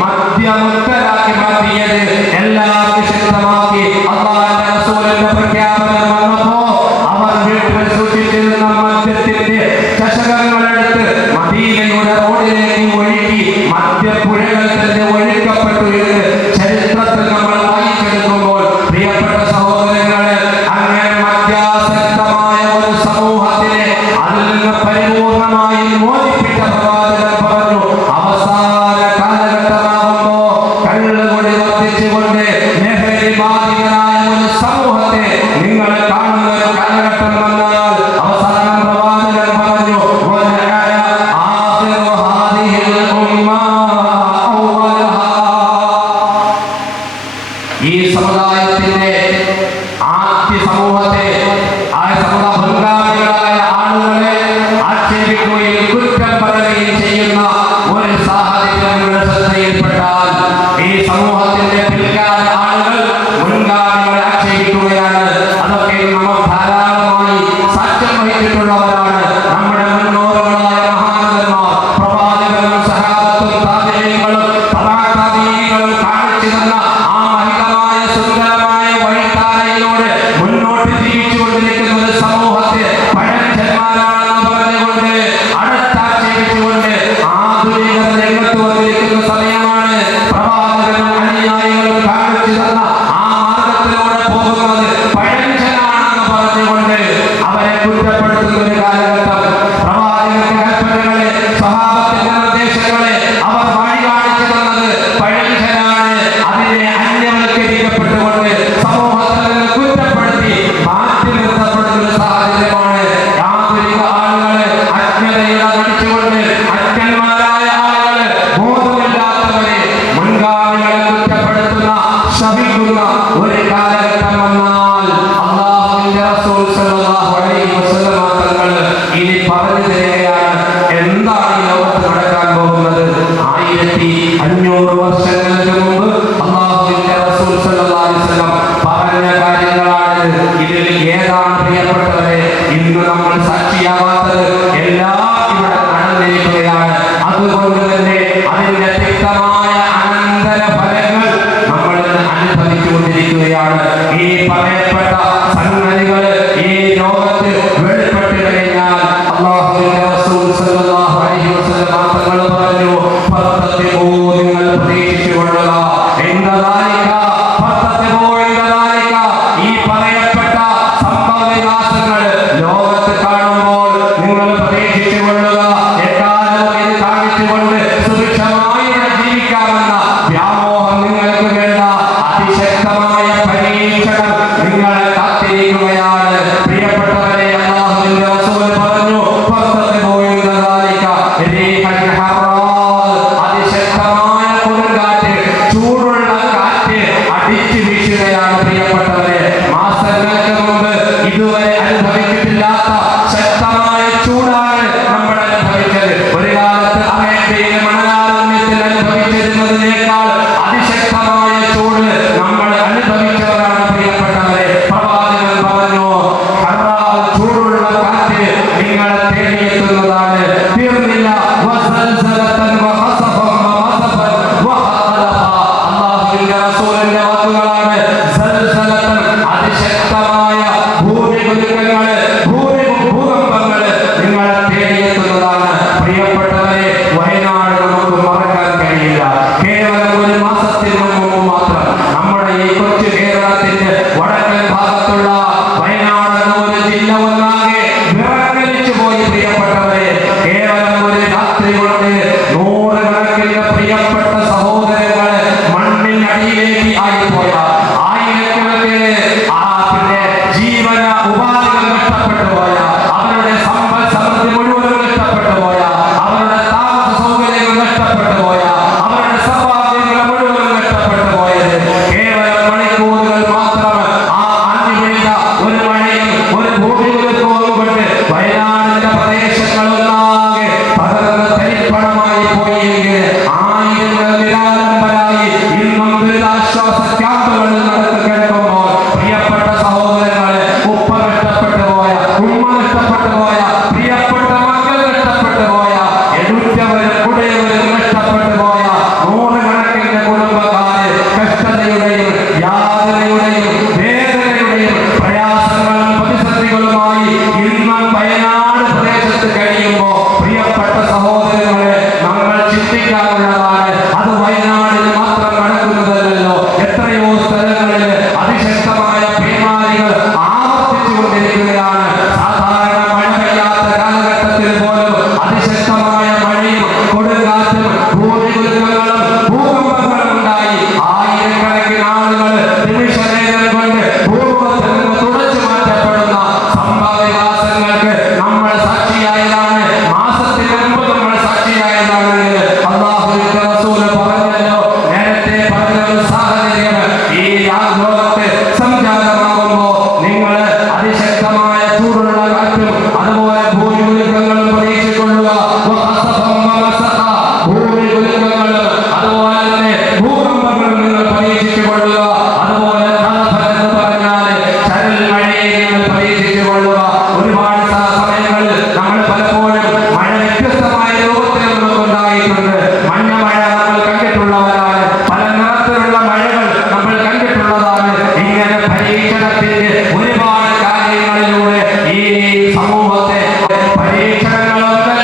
മദ്യമുക്തരാക്കി മാറ്റിയത് എല്ലാം നിഷിദ്ധമാക്കി അല്ലാഹുവിന്റെ റസൂലിന്റെ പ്രഖ്യാപനം വന്നപ്പോ അവർ വീട്ടിൽ സൂക്ഷിച്ചിരുന്ന മദ്യത്തിന്റെ ചഷകങ്ങളെടുത്ത് മദീനയുടെ റോഡിലേക്ക് ഒഴുകി മദ്യപ്പുഴകൾ തന്നെ ഒഴുക്കപ്പെട്ടു എന്ന് ചരിത്രത്തിൽ നമ്മൾ വായിച്ചെടുക്കുമ്പോൾ പ്രിയപ്പെട്ട സഹോദരങ്ങളെ, അങ്ങനെ മദ്യാസക്തമായ ഒരു സമൂഹത്തിനെ അതിൽ നിന്ന് പരിപൂർണമായി മോചിപ്പിച്ച പ്രവാചകൻ പറഞ്ഞു, അവസാന കാലഘട്ടമാകുമ്പോ കള്ളുകുടി വർദ്ധിച്ചുകൊണ്ട് ലഹരി ബാധിതരായ ഒരു സമൂഹത്തെ നിങ്ങൾ കാണുന്ന ഒരു കാലഘട്ടം വന്നാൽ അവസാനം പ്രവാചകൻ പറഞ്ഞു, ആഖിറു ഹാദിഹിൽ ഉമ്മ അവ്വലഹാ. ഈ സമുദായത്തിന്റെ ആദ്യ സമൂഹത്തെ ആ മുൻഗാമികളായ ആളുകളെ ആക്ഷേപിക്കുകയും കുറ്റം പറയുകയും ചെയ്യുന്ന ഒരു സാഹചര്യം നിങ്ങളുടെ ശ്രദ്ധയിൽപ്പെട്ടാൽ ഈ സമൂഹത്തിന്റെ പിൽക്കാല ആളുകൾ മുൻഗാമികളെ ആക്ഷേപിക്കുകയാണ്. അതൊക്കെ നമ്മൾ ധാരാളമായി സാക്ഷ്യം വഹിച്ചിട്ടുള്ളവരാണ്. നമ്മുടെ മുന്നോറുകളായ മഹാനന്ദന്മാർ, പ്രവാചകരും സഹാബത്തും താബിഈങ്ങളും തബഅതാബിഈങ്ങളും കാണിച്ചു തന്ന ആ മഹിതമായ സുന്ദരമായ വഴിത്താരയിലൂടെ മുന്നോട്ട് ജീവിച്ചുകൊണ്ടിരിക്കുന്ന ഒരു സമൂഹത്തെ പഴഞ്ചന്മാരാണെന്ന് പറഞ്ഞുകൊണ്ട് അടുത്താക്ഷേപിച്ചുകൊണ്ട് ആധുനികത രംഗത്ത് വന്നിരിക്കുന്ന സമയമാണ്. പ്രവാചകനും അനുയായികളും കാണിച്ചു തന്ന ആ മാർഗത്തിലൂടെ പോകുന്നത് പഴഞ്ചനാണെന്ന് പറഞ്ഞുകൊണ്ട് അവരെ കുറ്റപ്പെടുത്തുന്ന ഒരു കാലഘട്ടം. പ്രവാചകന്റെ കൽപ്പനകളെ, സ്വഹാബത്തിന്റെ നിർദ്ദേശങ്ങളെ അവർ വഴി കാണിച്ചു തന്നത് പഴഞ്ചനാണ്. അതിനെ അന്യവൽക്കരിക്കപ്പെട്ടുകൊണ്ട് സമൂഹത്തിൽ നിന്ന് കുറ്റപ്പെടുത്തി മാറ്റി നിർത്തപ്പെടുന്ന ഒരു സാഹചര്യമാണ്. ആധുനിക ആളുകള് അജ്ഞതയുടെ നടിച്ചുകൊണ്ട് അജ്ഞന്മാരായ ആളുകള് ബോധമില്ലാത്തവരെ മുൻഗാമികളെ കുറ്റപ്പെടുത്തുന്ന ശപിക്കുന്ന ഒരു കാലഘട്ടം വന്നാൽ അല്ലാഹുവിന്റെ റസൂൽ സ്വല്ലല്ലാഹു അലൈഹി വസല്ലം തങ്ങൾ ഇനി പറഞ്ഞു തരികയാണ് എന്താണ് ഈ ലോകത്ത് നടക്കാൻ പോകുന്നത്. 1500 വർഷങ്ങൾക്ക് മുമ്പ് അല്ലാഹുവിന്റെ റസൂൽ സ്വല്ലല്ലാഹു അലൈഹി വസല്ലം പറഞ്ഞ കാര്യങ്ങളാണ്. ഇതിൽ ഏതാണ് പ്രിയപ്പെട്ടവരെ ഇന്ന് നമ്മൾ സാക്ഷിയാവാത്തത്? എല്ലാം ഇവിടെ നടന്നിരിക്കുകയാണ്. അതുകൊണ്ട് തന്നെ അതിന്റെ വ്യക്തമായ അനന്തര ഫലങ്ങൾ നമ്മൾ അനുഭവിച്ചുകൊണ്ടിരിക്കുകയാണ്. ഈ പറയപ്പെട്ട സംഗതികൾ ഈ ലോകത്ത് വെളിപ്പെട്ട് കഴിഞ്ഞാൽ അല്ലാഹുവിന്റെ റസൂൽ സ്വല്ലല്ലാഹു അലൈഹി വസല്ലം തങ്ങൾ പറഞ്ഞു, നിങ്ങൾ പ്രതീക്ഷിച്ചുകൊള്ളുക. ഈ പറയപ്പെട്ട സംഭവ വികാസങ്ങൾ ലോകത്ത് കാണുമ്പോൾ നിങ്ങൾ പ്രതീക്ഷിച്ചുകൊള്ളുക. എക്കാലവും ഇത് കാണിച്ചുകൊണ്ട് സുഭിക്ഷമായി ജീവിക്കാമെന്ന വ്യാമോഹം നിങ്ങൾക്ക് വേണ്ട. അതിശക്തമായ പരീക്ഷണം നിങ്ങളെ കാത്തിരിക്കുകയാണ്. പ്രിയപ്പെട്ടവരെ, അല്ലാഹുവിന്റെ റസൂൽ പറഞ്ഞു, അതിശക്തമായ കൊടുങ്കാറ്റ് അത് വയനാടിൽ മാത്രം നടക്കുന്നതല്ലോ, എത്രയോ സ്ഥലങ്ങളിൽ അതിശക്തമായ പേമാരികൾ ആവർത്തിച്ചുകൊണ്ടിരിക്കുകയാണ്. സാധാരണ മഴ പെയ്യാത്ത കാലഘട്ടത്തിൽ പോലും അതിശക്തമായ മഴയും കൊടുങ്കാറ്റും ഭൂമികുലുക്കങ്ങളും ഭൂകമ്പങ്ങളും ഉണ്ടായി. ആയിരക്കണക്കിന് ആളുകൾ നിമിഷനേരം കൊണ്ട് ഭൂമുഖത്ത് നിന്ന് തുടച്ചു മാറ്റപ്പെടുന്ന സംഭവവികാസങ്ങൾക്ക് നമ്മൾ സാക്ഷിയായതാണ്. മാസത്തിന് മുമ്പ് നമ്മൾ സാക്ഷിയായതാണെങ്കിൽ അല്ലാഹുവിന്റെ റസൂൽ പറഞ്ഞല്ലോ, നേരത്തെ പറഞ്ഞ ഒരു സാഹചര്യം ഈ ലോകത്ത് സംജാതമാകുമ്പോ നിങ്ങൾ അതിശക്തമായ ചൂടുള്ള കാറ്റും അതുപോലെ ഭൂമികുലുക്കങ്ങളും പ്രതീക്ഷിക്കൊള്ളുക. ഭൂമികുലുക്കങ്ങളും അതുപോലെ തന്നെ ഭൂകമ്പങ്ങളും നിങ്ങൾ പ്രതീക്ഷിച്ചുകൊള്ളുക. അതുപോലെ എന്ന് പറഞ്ഞാൽ ചരൽ മഴയെ നിങ്ങൾ പ്രതീക്ഷിച്ചുകൊള്ളുക. ഒരുപാട് സമയങ്ങളിൽ നമ്മൾ പലപ്പോഴും മഴ വ്യത്യസ്തമായ രൂപത്തിൽ നമുക്കുണ്ടായിട്ടുണ്ട്. മഞ്ഞ മഴ നമ്മൾ കണ്ടിട്ടുള്ളവരാണ്, പല നിറത്തിലുള്ള മഴകൾ നമ്മൾ കണ്ടിട്ടുള്ളതാണ്. ഇങ്ങനെ പരീക്ഷണത്തിന്റെ ഒരുപാട് കാര്യങ്ങളിലൂടെ ഈ സമൂഹത്തെ പരീക്ഷണങ്ങളൊന്നല്ല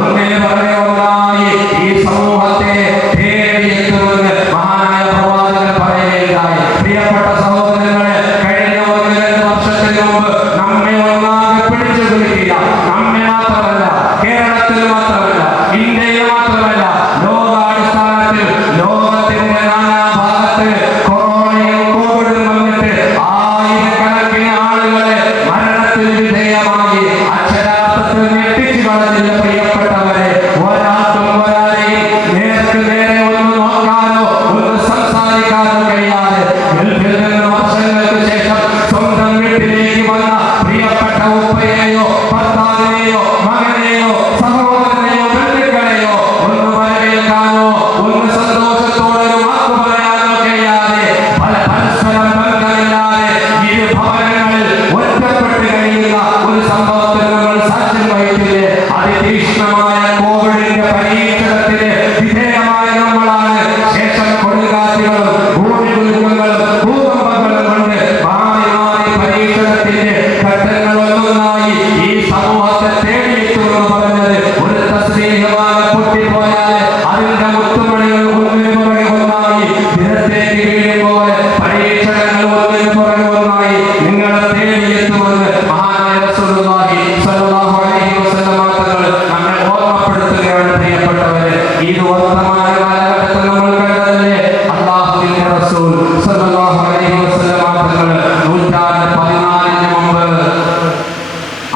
ഒന്നിന് പുറകെ ഒന്നായി ഈ സമൂഹത്തെ തേടിയെത്തുമെന്ന് മഹാനായ പ്രവാചകൻ പറയുകയുണ്ടായി. പ്രിയപ്പെട്ട സഹോദരങ്ങളെ, കഴിഞ്ഞ 1-2 വർഷത്തിന് മുമ്പ് നമ്മെ ഒന്നാകെ പിടിച്ചു കുലുക്കിയ, നമ്മെ മാത്രമല്ല, കേരളത്തിൽ മാത്രമല്ല, ഇന്ത്യയിൽ മാത്രമല്ല, ലോകാടിസ്ഥാനത്തിൽ ലോകത്തിന്റെ നാനാഭാഗത്ത് കൊറോണയും കോവിഡും വന്നിട്ട് ആയിരക്കണക്കിന് ആളുകളെ മരണത്തിൽ വിധേയമായി അക്ഷരാർത്ഥത്തിൽ ഞെട്ടിച്ചു കളഞ്ഞില്ല. പ്രിയപ്പെട്ടവരെ, ഒരാൾക്കും ഒരാളെയും നേർക്ക് നേരെ ഒന്ന് നോക്കാനോ ഒന്ന് സംസാരിക്കാനോ കഴിയാതെ ഗൾഫിൽ നിന്ന് വർഷങ്ങൾക്ക് ശേഷം സ്വന്തം വീട്ടിലേക്ക് വന്ന പ്രിയപ്പെട്ട ഉപ്പയെയോ ഭർത്താവിനെയോ മകനെയോ സഹോദരനെയോ ബന്ധുക്കളെയോ ഒന്ന് വരവേൽക്കാനോ ഒന്ന് സന്തോഷത്തോടെ ഒരു വാക്ക് പറയാനോ കഴിയാതെ പരസ്പരം ബന്ധമില്ലാതെ ഇരു ഭവനങ്ങളിൽ ഒറ്റപ്പെട്ട് കഴിയുന്ന ഒരു സംഭവത്തിൽ നമ്മൾ സാക്ഷ്യം വഹിക്കില്ലേ? അതിതീക്ഷ്ണമായ കോവിഡിന്റെ പരീക്ഷണത്തിന് വിധേയമായ നമ്മളാണ്. ശേഷം കൊടുങ്കാറ്റുകളും ഭൂമികുലുക്കങ്ങളും ഭൂകമ്പങ്ങളും കൊണ്ട് മാറി മാറി പരീക്ഷണത്തിന്റെ ഘട്ടങ്ങളൊന്നൊന്നായി ഈ സമൂഹത്തെ തേടിയെത്തുമെന്ന് പറഞ്ഞത് ഒരു തസ്ബീഹ്മാല പൊട്ടിപ്പോയാൽ അതിന്റെ മുത്തുമണികൾ ഒന്നിനു പുറകെ ഒന്നായി ദിനത്തേക്ക് വീഴുമ്പോൾ പരീക്ഷണങ്ങൾ ഒന്നിനു പുറകെ ഒന്നായി നിങ്ങളെ തേടിയെത്തുമെന്ന് മഹാനായ റസൂലുള്ളാഹി സ്വല്ലല്ലാഹു അലൈഹി വസല്ലം തങ്ങൾ നമ്മെ ഓർമ്മപ്പെടുത്തുകയാണ്. പ്രിയപ്പെട്ടവരെ, ഇത് വർത്തമാന കാലഘട്ടത്തിൽ നമ്മൾ കണ്ടതല്ലേ? അല്ലാഹുവിന്റെ റസൂൽ സ്വല്ലല്ലാഹു അലൈഹി വസല്ലം തങ്ങൾ 114 മുമ്പ്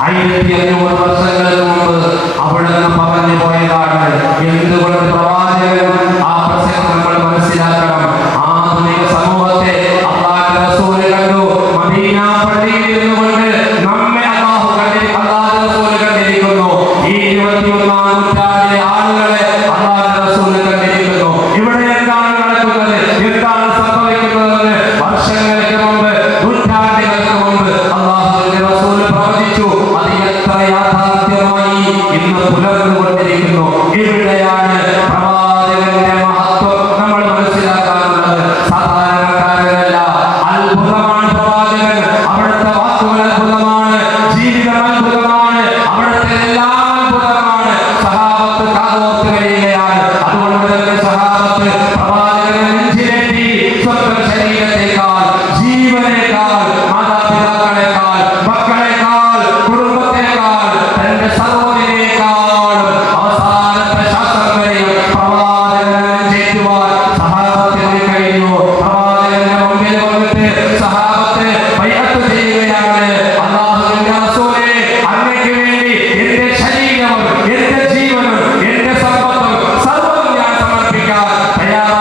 1500 വർഷങ്ങൾക്ക് മുമ്പ് അവിടുന്ന് പറഞ്ഞു പോയതാണ്. എന്തുകൊണ്ട് പ്രവാചകൻ ആ പ്രസംഗം നമ്മൾ മനസ്സിലാക്കണം. ആധുനിക സമൂഹത്തെ അല്ലാഹുവിന്റെ റസൂൽ കണ്ടു. മദീന പള്ളിയിൽ ഇരുന്നുകൊണ്ട് നമ്മെ അല്ലാഹുവിന്റെ റസൂൽ കണ്ടിരിക്കുന്നു. ഈ 21-ാം നൂറ്റാണ്ടിലെ ആളുകളെ അല്ലാഹുവിന്റെ റസൂൽ കണ്ടിരിക്കുന്നു. ഇവിടെ എന്താണ് നടക്കുന്നത്, എന്താണ് സംഭവിക്കുന്നതെന്ന് വർഷങ്ങൾക്ക് മുമ്പ്, നൂറ്റാണ്ടുകൾക്ക് മുമ്പ് അല്ലാഹുവിന്റെ റസൂൽ പ്രവചിച്ചു. അത് എത്ര യാഥാർത്ഥ്യമായി ഇന്ന് പുലർന്നുകൊണ്ടിരിക്കുന്നു. ഇവിടെയാണ് പ്രവാചകന്റെ മഹത്വം നമ്മൾ മനസ്സിലാക്കാറുള്ളത്. സാധാരണക്കാരനല്ല, അത്ഭുതമാണ് പ്രവാചകൻ. അവിടുത്തെ വാക്കുകൾ അത്ഭുതമാണ്, ജീവിതം അത്ഭുതമാണ്, അവിടുത്തെ എല്ലാം അത്ഭുതമാണ്. സഹാബത്ത് കാതോർത്ത് കഴിയുകയാണ്. അതുകൊണ്ട് തന്നെ സഹാബത്ത് പ്രവാചകനെ നെഞ്ചിലേറ്റി സ്വന്തം ശരീരത്തെക്കാൾ, ജീവനേക്കാൾ, മാതാപിതാക്കളെക്കാൾ, മക്കളെക്കാൾ, കുടുംബത്തെക്കാൾ, തന്റെ സഹോദരനേക്കാളും അവസാനത്തെ ശ്വാസം വരെയും പ്രവാചകനെ നെഞ്ചേറ്റുവാൻ സഹാബത്തിന് കഴിഞ്ഞു. പ്രവാചകന്റെ മുമ്പിൽ വന്നിട്ട് സഹാബത്ത് ബൈഅത്ത് ചെയ്യുകയാണ്. അല്ലാഹുവിന്റെ റസൂലേ, അങ്ങയ്ക്ക് വേണ്ടി എന്റെ ശരീരവും എന്റെ ജീവനും എന്റെ സമ്പത്തും സർവ്വതും ഞാൻ സമർപ്പിക്കാൻ തയ്യാറാണ്.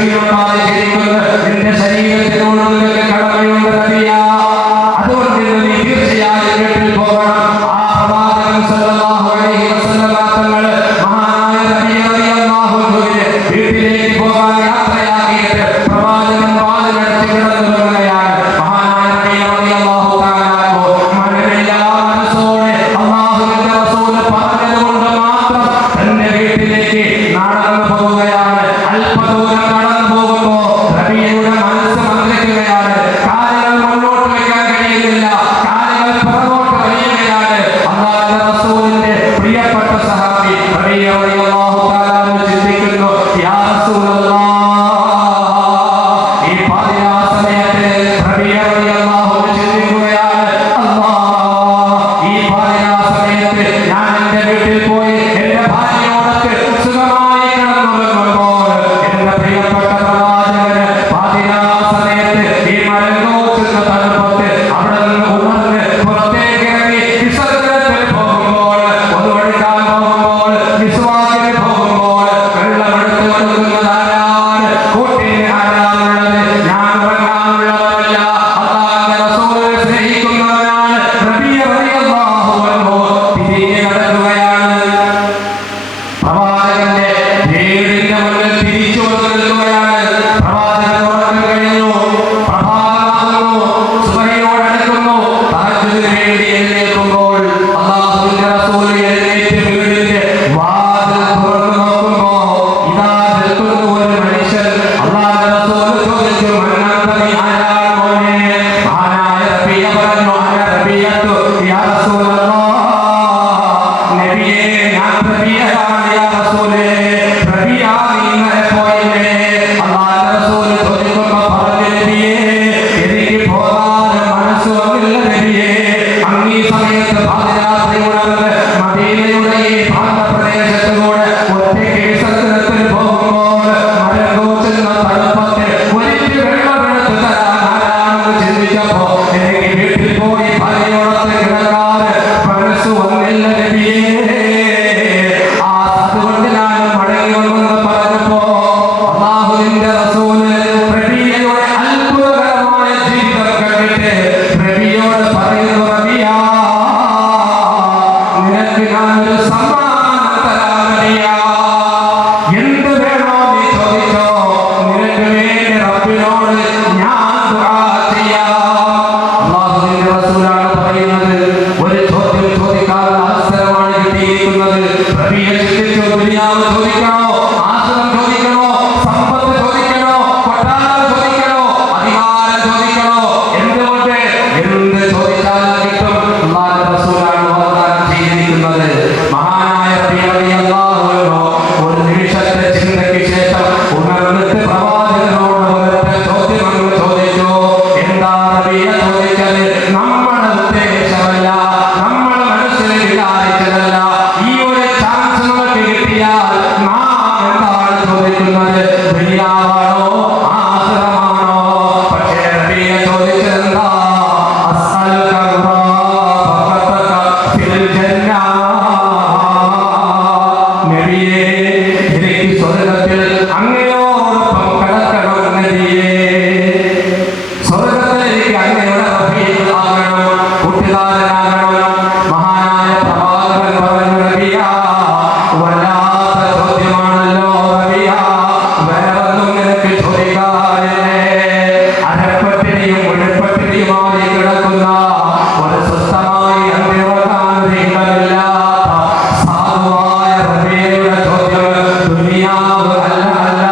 ക്ഷീണം ബാധിച്ചിരിക്കുന്നു. നിന്റെ ശരീരത്തിനോട് നിനക്ക് കടമയുണ്ട് നബിയ. അതുകൊണ്ട് നീ തീർച്ചയായും വീട്ടിൽ പോകണം. ആ പ്രവാചകൻ സല്ലല്ലാഹു അലൈഹി വസല്ലം തങ്ങൾ മഹാനായ നബി റളിയല്ലാഹു അൻഹുവിനെ വീട്ടിലേക്ക് പോകാൻ യാത്രയാക്കിയിട്ട് പ്രവാചകൻ വാതിലടച്ച് കിടന്നുറങ്ങുകയാണ്. മഹാനായ നബി റളിയല്ലാഹു തആല അൻഹു മനമില്ലാ മനസ്സോടെ അല്ലാഹുവിന്റെ റസൂൽ പറഞ്ഞതുകൊണ്ട് മാത്രം തന്റെ വീട്ടിലേക്ക് നടന്നു പോവുകയാണ്. അല്പദൂരം നടന്നു പോകുമ്പോൾ നബിയുടെ മനസ്സ് മന്ത്രിക്കുകയാണ്. കാലുകൾ മുന്നോട്ട് വയ്ക്കാൻ കഴിയുന്നില്ല, കാലുകൾ പുറകോട്ട് വലിയുകയാണ്. അല്ലാഹുവിന്റെ റസൂലിന്റെ പ്രിയപ്പെട്ട സഹാബി നബി റളിയല്ലാഹു തആല അൻഹു ചിന്തിക്കുന്നു, യാ റസൂലല്ലാഹ്, ഈ പാതിരാ സമയത്ത് നബി റളിയല്ലാഹു അൻഹു ചിന്തിക്കുകയാണ്, അല്ലാഹ്, ഈ പാതിരാ സമയത്ത് ഞാൻ എന്റെ വീട്ടിൽ പോയി എന്റെ ഭാര്യയോടൊത്ത് സുഖമായി കിടന്നുറങ്ങുമ്പോൾ എന്റെ പ്രിയപ്പെട്ട പ്രവാചകന് പാതിരാ സമയത്ത് ഈ മരങ്ങോച്ചുന്ന തണുപ്പത്ത് അവിടെ നിന്ന് ഉണർന്ന് പുറത്തേക്ക് ഇറങ്ങി വിസർജനത്തിൽ പോകുമ്പോൾ, ഒന്നുകൊടുക്കാൻ പോകുമ്പോൾ, വിശ്വാസിന് പോകുമ്പോൾ വെള്ളമെടുത്ത് കൊടുക്കുന്നതാരാണ്? കൂട്ടിന് ആരാണുള്ളത്? ഞാൻ ഉറങ്ങാനുള്ളവരല്ല, അല്ലാഹുവിന്റെ റസൂലിനെ സ്നേഹിക്കുന്നവനാണ്. നബി റളിയല്ലാഹു അൻഹു തിരിഞ്ഞ് നടക്കുകയാണ്. പ്രവാചകന്റെ വീടിന്റെ മുന്നിൽ തിരിച്ചു വന്ന് നിൽക്കുകയാണ്. പ്രവാചകൻ ഉറക്കം കഴിഞ്ഞു, പ്രഭാതമാകുന്നു, സുബഹിയോടടുക്കുന്നു. തഹജ്ജുദിന് വേണ്ടി എഴുന്നേൽക്കുമ്പോൾ അല്ലാഹുവിന്റെ റസൂൽ എഴുന്നേറ്റ് വീടിന്റെ വാതിൽ തുറന്നു നോക്കുമ്പോൾ ഇതാ നിൽക്കുന്നു ഒരു മനുഷ്യൻ. അല്ലാഹുവിന്റെ റസൂൽ ചോദിച്ചു, മൻ അൻത? നീ ആരാണ് മോനെ? മഹാനായ റബീഅ പറഞ്ഞു, അന റബീഅത്തു യാ റസൂലല്ലാഹ്. നബിയേ, ഞാൻ റബീഅയാണ് യാ റസൂലേ. റബീഅ, നീ ഇന്നലെ പോയില്ലേ? അല്ലാഹുവിന്റെ റസൂൽ ചോദിക്കുമ്പോൾ പറഞ്ഞു, നബിയേ, എനിക്ക് പോകാൻ മനസ്സ് വന്നില്ല നബിയേ. അങ്ങ് ഈ സമയത്ത് പാതിരാത്രി ഉണർന്ന് മദീനയുടെ ഈ പ്രാന്തപ്രദേശത്തുകൂടെ ഒറ്റയ്ക്ക് വിസർജനത്തിൽ പോകുമ്പോൾ മരങ്ങോച്ചുന്ന തണുപ്പത്ത് ഒരിറ്റ് വെള്ളമെടുത്ത് തരാൻ ആരാണെന്ന് ചിന്തിച്ചപ്പോ എനിക്ക് വീട്ടിൽ പോയി ഭാര്യയോടൊത്ത് കിടക്കാൻ മനസ്സ് വന്നില്ല നബിയേ. അതുകൊണ്ട് ഞാൻ മടങ്ങി വന്നെന്ന് പറഞ്ഞപ്പോ അല്ലാഹുവിന്റെ റസൂല് റബീഅയുടെ അത്ഭുതകരമായ ജീവിതം കണ്ടിട്ട് റബീഅയോട് പറയുന്നു, റബീഅ, നിനക്ക് ഞാനൊരു സമ്മാനം തരാം റബീഅ. എന്ത് വേണോ നീ ചോദിച്ചോ, നിനക്ക് വേണ്ടി റബ്ബിനോട് ഞാൻ ദുആ ചെയ്യാം. അല്ലാഹുവിന്റെ റസൂലാണ് പറയുന്നത്. ഒരു ചോദ്യം ചോദിക്കാനുള്ള അവസരമാണ് കിട്ടിയിരിക്കുന്നത്. റബീഅ ചിന്തിച്ചു, ദുനിയാവ് ചോദിക്കണോ, ആശ്രമം ചോദിക്കണോ, സമ്പത്ത് ചോദിക്കണോ, കൊട്ടാരം ചോദിക്കണോ, അധികാരം ചോദിക്കണോ? എന്തുകൊണ്ട്? എന്ത് ചോദിച്ചാലും കിട്ടും. അല്ലാഹുവിന്റെ റസൂലാണ് വാഗ്ദാനം ചെയ്തിരിക്കുന്നത്. മഹാനായ റബീഅ റളിയല്ലാഹു അൻഹു ഒരു നിമിഷത്തെ ചിന്തയ്ക്ക് ശേഷം ഉണർന്നിട്ട് പ്രവാചകനോട് ഒരൊറ്റ ചോദ്യം അങ്ങ് ചോദിച്ചു. എന്താ റബീഅ ചോദിച്ചത്? നമ്മുടെ ഉദ്ദേശമല്ല, നമ്മുടെ മനസ്സിൽ വിചാരിച്ചതല്ല. ഈ ഒരു ചാൻസ് നമുക്ക് കിട്ടിയാൽ നാം എന്താണ് ചോദിക്കുന്നത്? ദുനിയാവാണോ, ആഖിറമാണോ? പക്ഷേ റബീഅ ചോദിച്ചതെന്താ? അസ്അലുക മുറാഫഖതക ഫിൽ ജന്ന. നബിയേ, എനിക്ക് സ്വർഗ്ഗത്തിൽ അങ്ങയോടൊപ്പം കിടക്കണം നബിയേ. സ്വർഗ്ഗത്തിൽ എനിക്ക് അങ്ങയുടെ റഫീഖാകണം, കൂട്ടുകാരനാകണം. മഹാനായ പ്രവാചകൻ പറഞ്ഞു, റബീഅ, വല്ലാത്ത ചോദ്യമാണല്ലോ റബീഅ. വേറൊന്നും നിനക്ക് ചോദിക്കാനില്ലേ? അരപ്പട്ടിണിയും ഒഴുപ്പട്ടിണിയുമായി കിടക്കുന്ന ഒരു സ്വസ്ഥമായി അന്തിറക്കാൻ ഇടമില്ലാത്ത സാധുവായ റബീഅയുടെ ചോദ്യം ദുനിയാവ് അല്ല,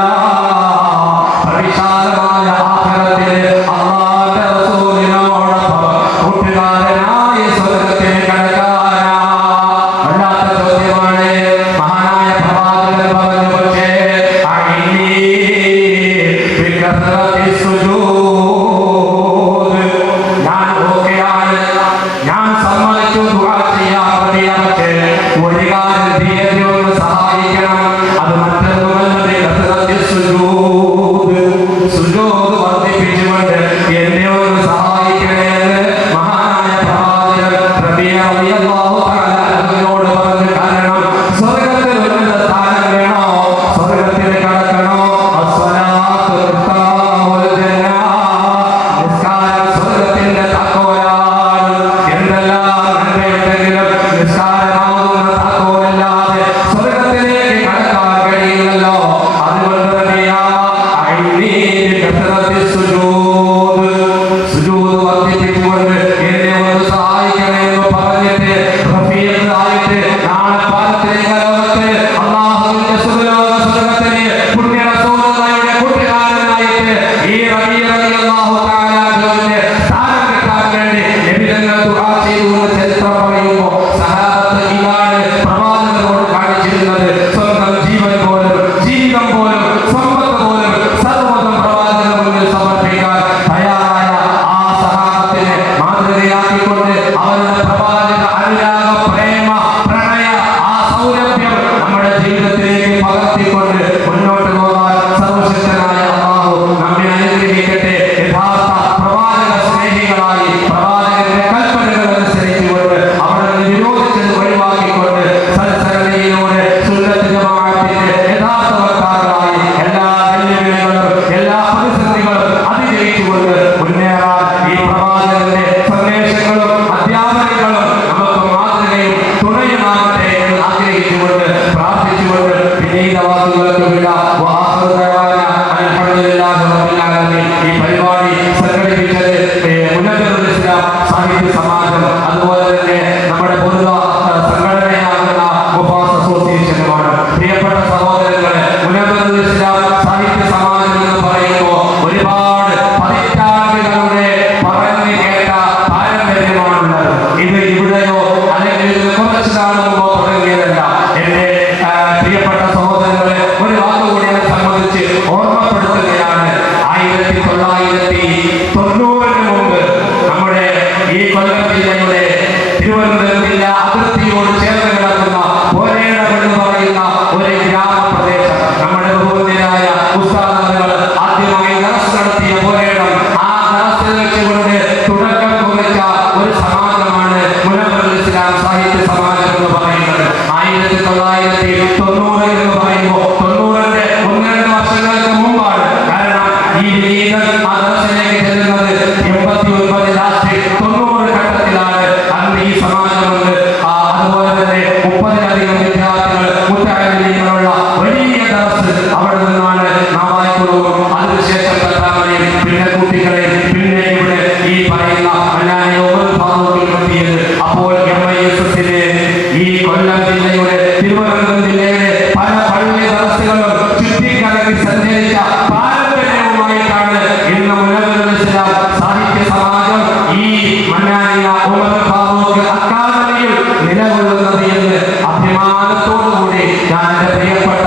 വിശാലമായ ആഖിറത്തിൽ അല്ലാഹുവിന്റെ റസൂലിനോടൊപ്പം കൂട്ടുകാരനായി സ്വർഗ്ഗത്തിൽ കിടക്കാനാ. വല്ലാത്ത ചോദ്യമാണ്. മഹാനായ പ്രവാചകൻ പറഞ്ഞു, പക്ഷേ അഇനി ബികസ്റത്തി സുജൂദ്. ഞാൻ ഓക്കെയാണ്, ഞാൻ സമ്മതിച്ചു ദുആ ചെയ്യാൻ റബീഅ. പക്ഷേ ഒരു കാര്യം തീയതി ഒന്ന് സഹായിക്കണം. അത് മറ്റൊന്നുമല്ല, ബികസ്റത്തി സുജൂദ്. സുജൂദ് വർദ്ധിപ്പിച്ചുകൊണ്ട് എന്നെ ഒന്ന് സഹായിക്കണേന്ന് മഹാനായ പ്രവാചകൻ റബീഅ റളിയല്ലാഹു തആല അൻഹുവിനോട് പറഞ്ഞു. കാരണം സ്വർഗ്ഗത്തിൽ ഉന്നത സ്ഥാനം വേണോ, സ്വർഗ്ഗത്തിൽ കടക്കണോ, അസ്സലാത്തു നടത്തിയ പോലെയാണ് ആ ദർസ് വെച്ചുകൊണ്ട് തുടക്കം കുറിച്ച ഒരു സമാജമാണ് മുനവ്വറുൽ ഇസ്ലാം സാഹിത്യ സമാജം എന്ന് പറയുന്നത്. 1990 എന്ന് പറയുമ്പോൾ 90ന്റെ 1-2 വർഷങ്ങൾക്ക് മുമ്പാണ്. കാരണം ഈ വിനീതൻ ആ ദർസിലേക്ക് ചെല്ലുന്നത് 89 ലാസ്റ്റ് 90 ഘട്ടത്തിലാണ്. അന്ന് ഈ സമാജമുണ്ട്. അതുപോലെ തന്നെ 30-ലധികം വിദ്യാർത്ഥികൾ മുത്തഅല്ലിമീങ്ങളുള്ള വലിയ ദർസ് അവിടെ നിന്നാണ് നാവായിക്കുളവും അതിനുശേഷം തട്ടാമലയും പിന്നെ കുട്ടികളെയും പിന്നെ ഇവിടെ ഈ പറയുന്ന എത്തിയത്. അപ്പോൾ MISSലെ ഈ കൊല്ലം ജില്ലയുടെ തിരുവനന്തപുരം ജില്ലയുടെ പല പള്ളി ദർസുകളും ചുറ്റിക്കറങ്ങി സഞ്ചരിച്ച പാരമ്പര്യവുമായിട്ടാണ് ഇന്ന് മുനവ്വറുൽ ഇസ്ലാം സാഹിത്യ സമാജം ഈ മന്നാനിയ ഉമർ ഫാറൂഖ് അക്കാദമിയിൽ നിലകൊള്ളുന്നത് എന്ന് അഭിമാനത്തോടുകൂടി ഞാൻ എൻ്റെ പ്രിയപ്പെട്ട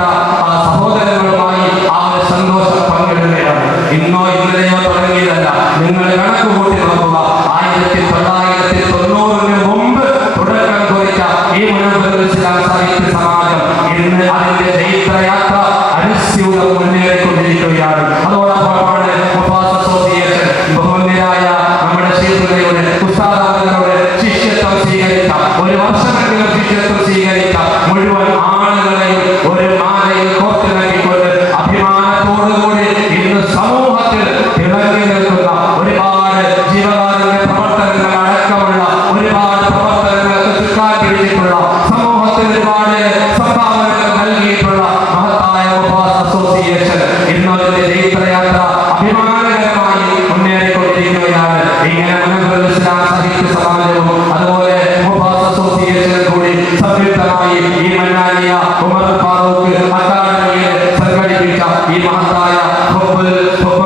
സഹോദരങ്ങളുമായി ആ ഒരു സന്തോഷം പങ്കിടുകയാണ്. ഇന്നോ ഇന്നലെയോ തുടങ്ങിയതല്ല. നിങ്ങൾ കണക്ക് കൂട്ടി നോക്കുക. 1990 മുമ്പ് തുടക്കം കുറിച്ച ഈ മുനവ്വറുൽ ഇസ്ലാം സാഹിത്യ സമാജം ഇന്ന് അതിന്റെ ചൈത്രയാത്ര അനുസ്യൂതം മുന്നേറിക്കൊണ്ടിരിക്കുകയാണ്. അതോടൊപ്പമാണ് മുഫാസ് അസോസിയേഷൻ ബഹുമാന്യരായ നമ്മുടെ ശൈഖുനയുടെ ഉസ്താദുകളുടെ ശിഷ്യത്വം സ്വീകരിച്ച, ഒരു വർഷമെങ്കിലും ശിഷ്യത്വം സ്വീകരിച്ച മുഴുവൻ ആളുകളെയും ഒരു മാലയിൽ കോർത്തിണക്കിക്കൊണ്ട് അഭിമാനത്തോടുകൂടി ഇന്ന് സമൂഹത്തിൽ തിളങ്ങി നിൽക്കുന്ന ഒരുപാട് ജീവകാരുണ്യ പ്രവർത്തനങ്ങൾ അടക്കമുള്ള ഒരുപാട് പ്രവർത്തനങ്ങൾക്ക് ചുക്കാൻ പിടിച്ചിട്ടുള്ള, സമൂഹത്തിൽ ഒരുപാട് സംഭാവനകൾ നൽകിയിട്ടുള്ള മഹത്തായ മുഫാസ് അസോസിയേഷൻ ഇന്നതിന്റെ ചൈത്രയാത്ര അഭിമാനകരമായി മുന്നേറിക്കൊണ്ടിരിക്കുകയാണ്. ഇങ്ങനെ മുനവ്വറുൽ ഇസ്ലാം സാഹിത്യ സമാജവും അതുപോലെ മുഫാസ് അസോസിയേഷനും കൂടി സംയുക്തമായി ഈ മന്നാനിയ ഉമർ ഫാറൂഖ് അക്കാദമിയിൽ സംഘടിപ്പിച്ച ഈ മഹത്തായ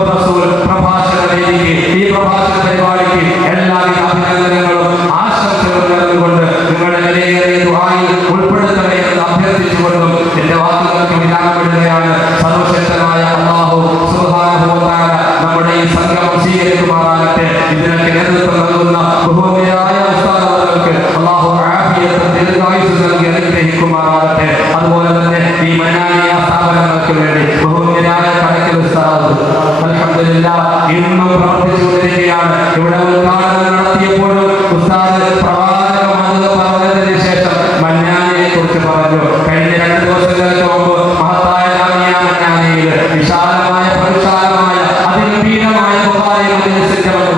റസൂൽ പ്രഭാഷണ വേദിക്ക്, ഈ പ്രഭാഷണ പരിപാടിക്ക് എല്ലാവിധ അഭിനന്ദനങ്ങളും ആശംസകളും നേർന്നുകൊണ്ട് നിങ്ങളുടെ വിലയേറിയ ദുആയിൽ ഉൾപ്പെടുത്തണേ എന്ന് അഭ്യർത്ഥിച്ചുകൊണ്ടും എന്റെ വാക്കുകൾക്ക് വിരാമമിടുകയാണ്. സർവശക്തനായ അല്ലാഹു സുബ്ഹാനഹു വ തആല നമ്മുടെ ഈ സംഗമം സ്വീകരിക്കുമാറാകട്ടെ. ഇതിനൊക്കെ നേതൃത്വം നൽകുന്ന ബഹുമാന്യരായ ഉസ്താദുകൾക്ക് അല്ലാഹു ആഫിയത്തും ദീർഘായുസ്സും നൽകി അനുഗ്രഹിക്കുമാറാകട്ടെ. അതുപോലെ തന്നെ ഈ മന്നാനിയ സ്ഥാപനങ്ങൾക്ക് വേണ്ടി ബഹുമാന്യരായ കടക്കൽ ഉസ്താദ് അൽഹംദുലില്ലാഹ് ഇന്നും പ്രവർത്തിച്ചുകൊണ്ടിരിക്കുകയാണ്. ഇവിടെ ഉദ്ഘാടനം നടത്തിയപ്പോഴും ഉസ്താദ് പ്രവാചകമാണെന്ന് പറഞ്ഞതിന് ശേഷം മന്നാനിയെ കുറിച്ച് പറഞ്ഞു. കഴിഞ്ഞ 2 ദിവസങ്ങൾക്ക് മുമ്പ് മഹത്തായ ജാമിയ മന്നാനിയിൽ വിശാലമായ പരിശാലമായ അതിഗംഭീരമായ ബുഖാരി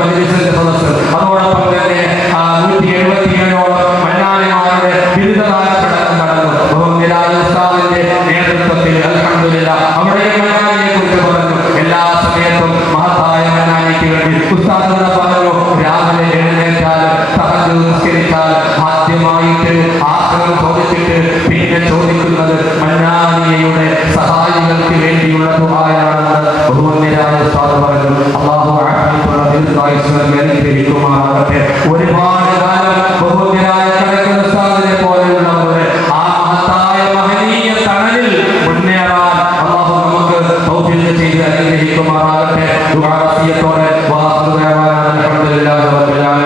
മജ്ലിസിന്റെ സദസ്സ്, അതോടൊപ്പം തന്നെ 177ഓളം മന്നാനിമാരുടെ ബിരുദദാന ചടങ്ങ് നടന്നു. ബഹുമാന്യരായ ഉസ്താദിന്റെ നേതൃത്വത്തിൽ അൽഹംദുലില്ലാഹ് അവിടെ മന്നാനിയെ കുറിച്ച് പറഞ്ഞു. എല്ലാ സമയത്തും മഹത്തായ മന്നാനിക്ക് വേണ്ടി ഉസ്താദ് പറഞ്ഞു, രാവിലെ എഴുന്നേറ്റാൽ തഹജ്ജുദ് നിസ്കരിച്ചാൽ ആദ്യമായിട്ട് ആഗ്രഹം ചോദിച്ചിട്ട് പിന്നെ ചോദിക്കുന്നത് മന്നാനിയയുടെ സഹായികൾക്ക് വേണ്ടിയുള്ള ദുആയാണെന്ന് ബഹുമാന്യരായ ഉസ്താദ് പറഞ്ഞു. അല്ലാഹു ആഫിയത്തുള്ള ദീർഘായുസ്സ് നൽകി അനുഗ്രഹിക്കുമാറാകട്ടെ. ഒരുപാട് കാലം ബഹുമാന്യരായ കടക്കൽ ഉസ്താദിനെ പോലെയുള്ളവരുടെ ആ മഹത്തായ മഹനീയ തണലിൽ മുന്നേറാൻ അല്ലാഹു നമുക്ക് തൗഫീഖ് ചെയ്ത് അനുഗ്രഹിക്കുമാറാകട്ടെ. ദുആ വസിയത്തോടെ വാഹുദ അൽഹംദുലില്ലാഹി റബ്ബിൽ ആലമീൻ.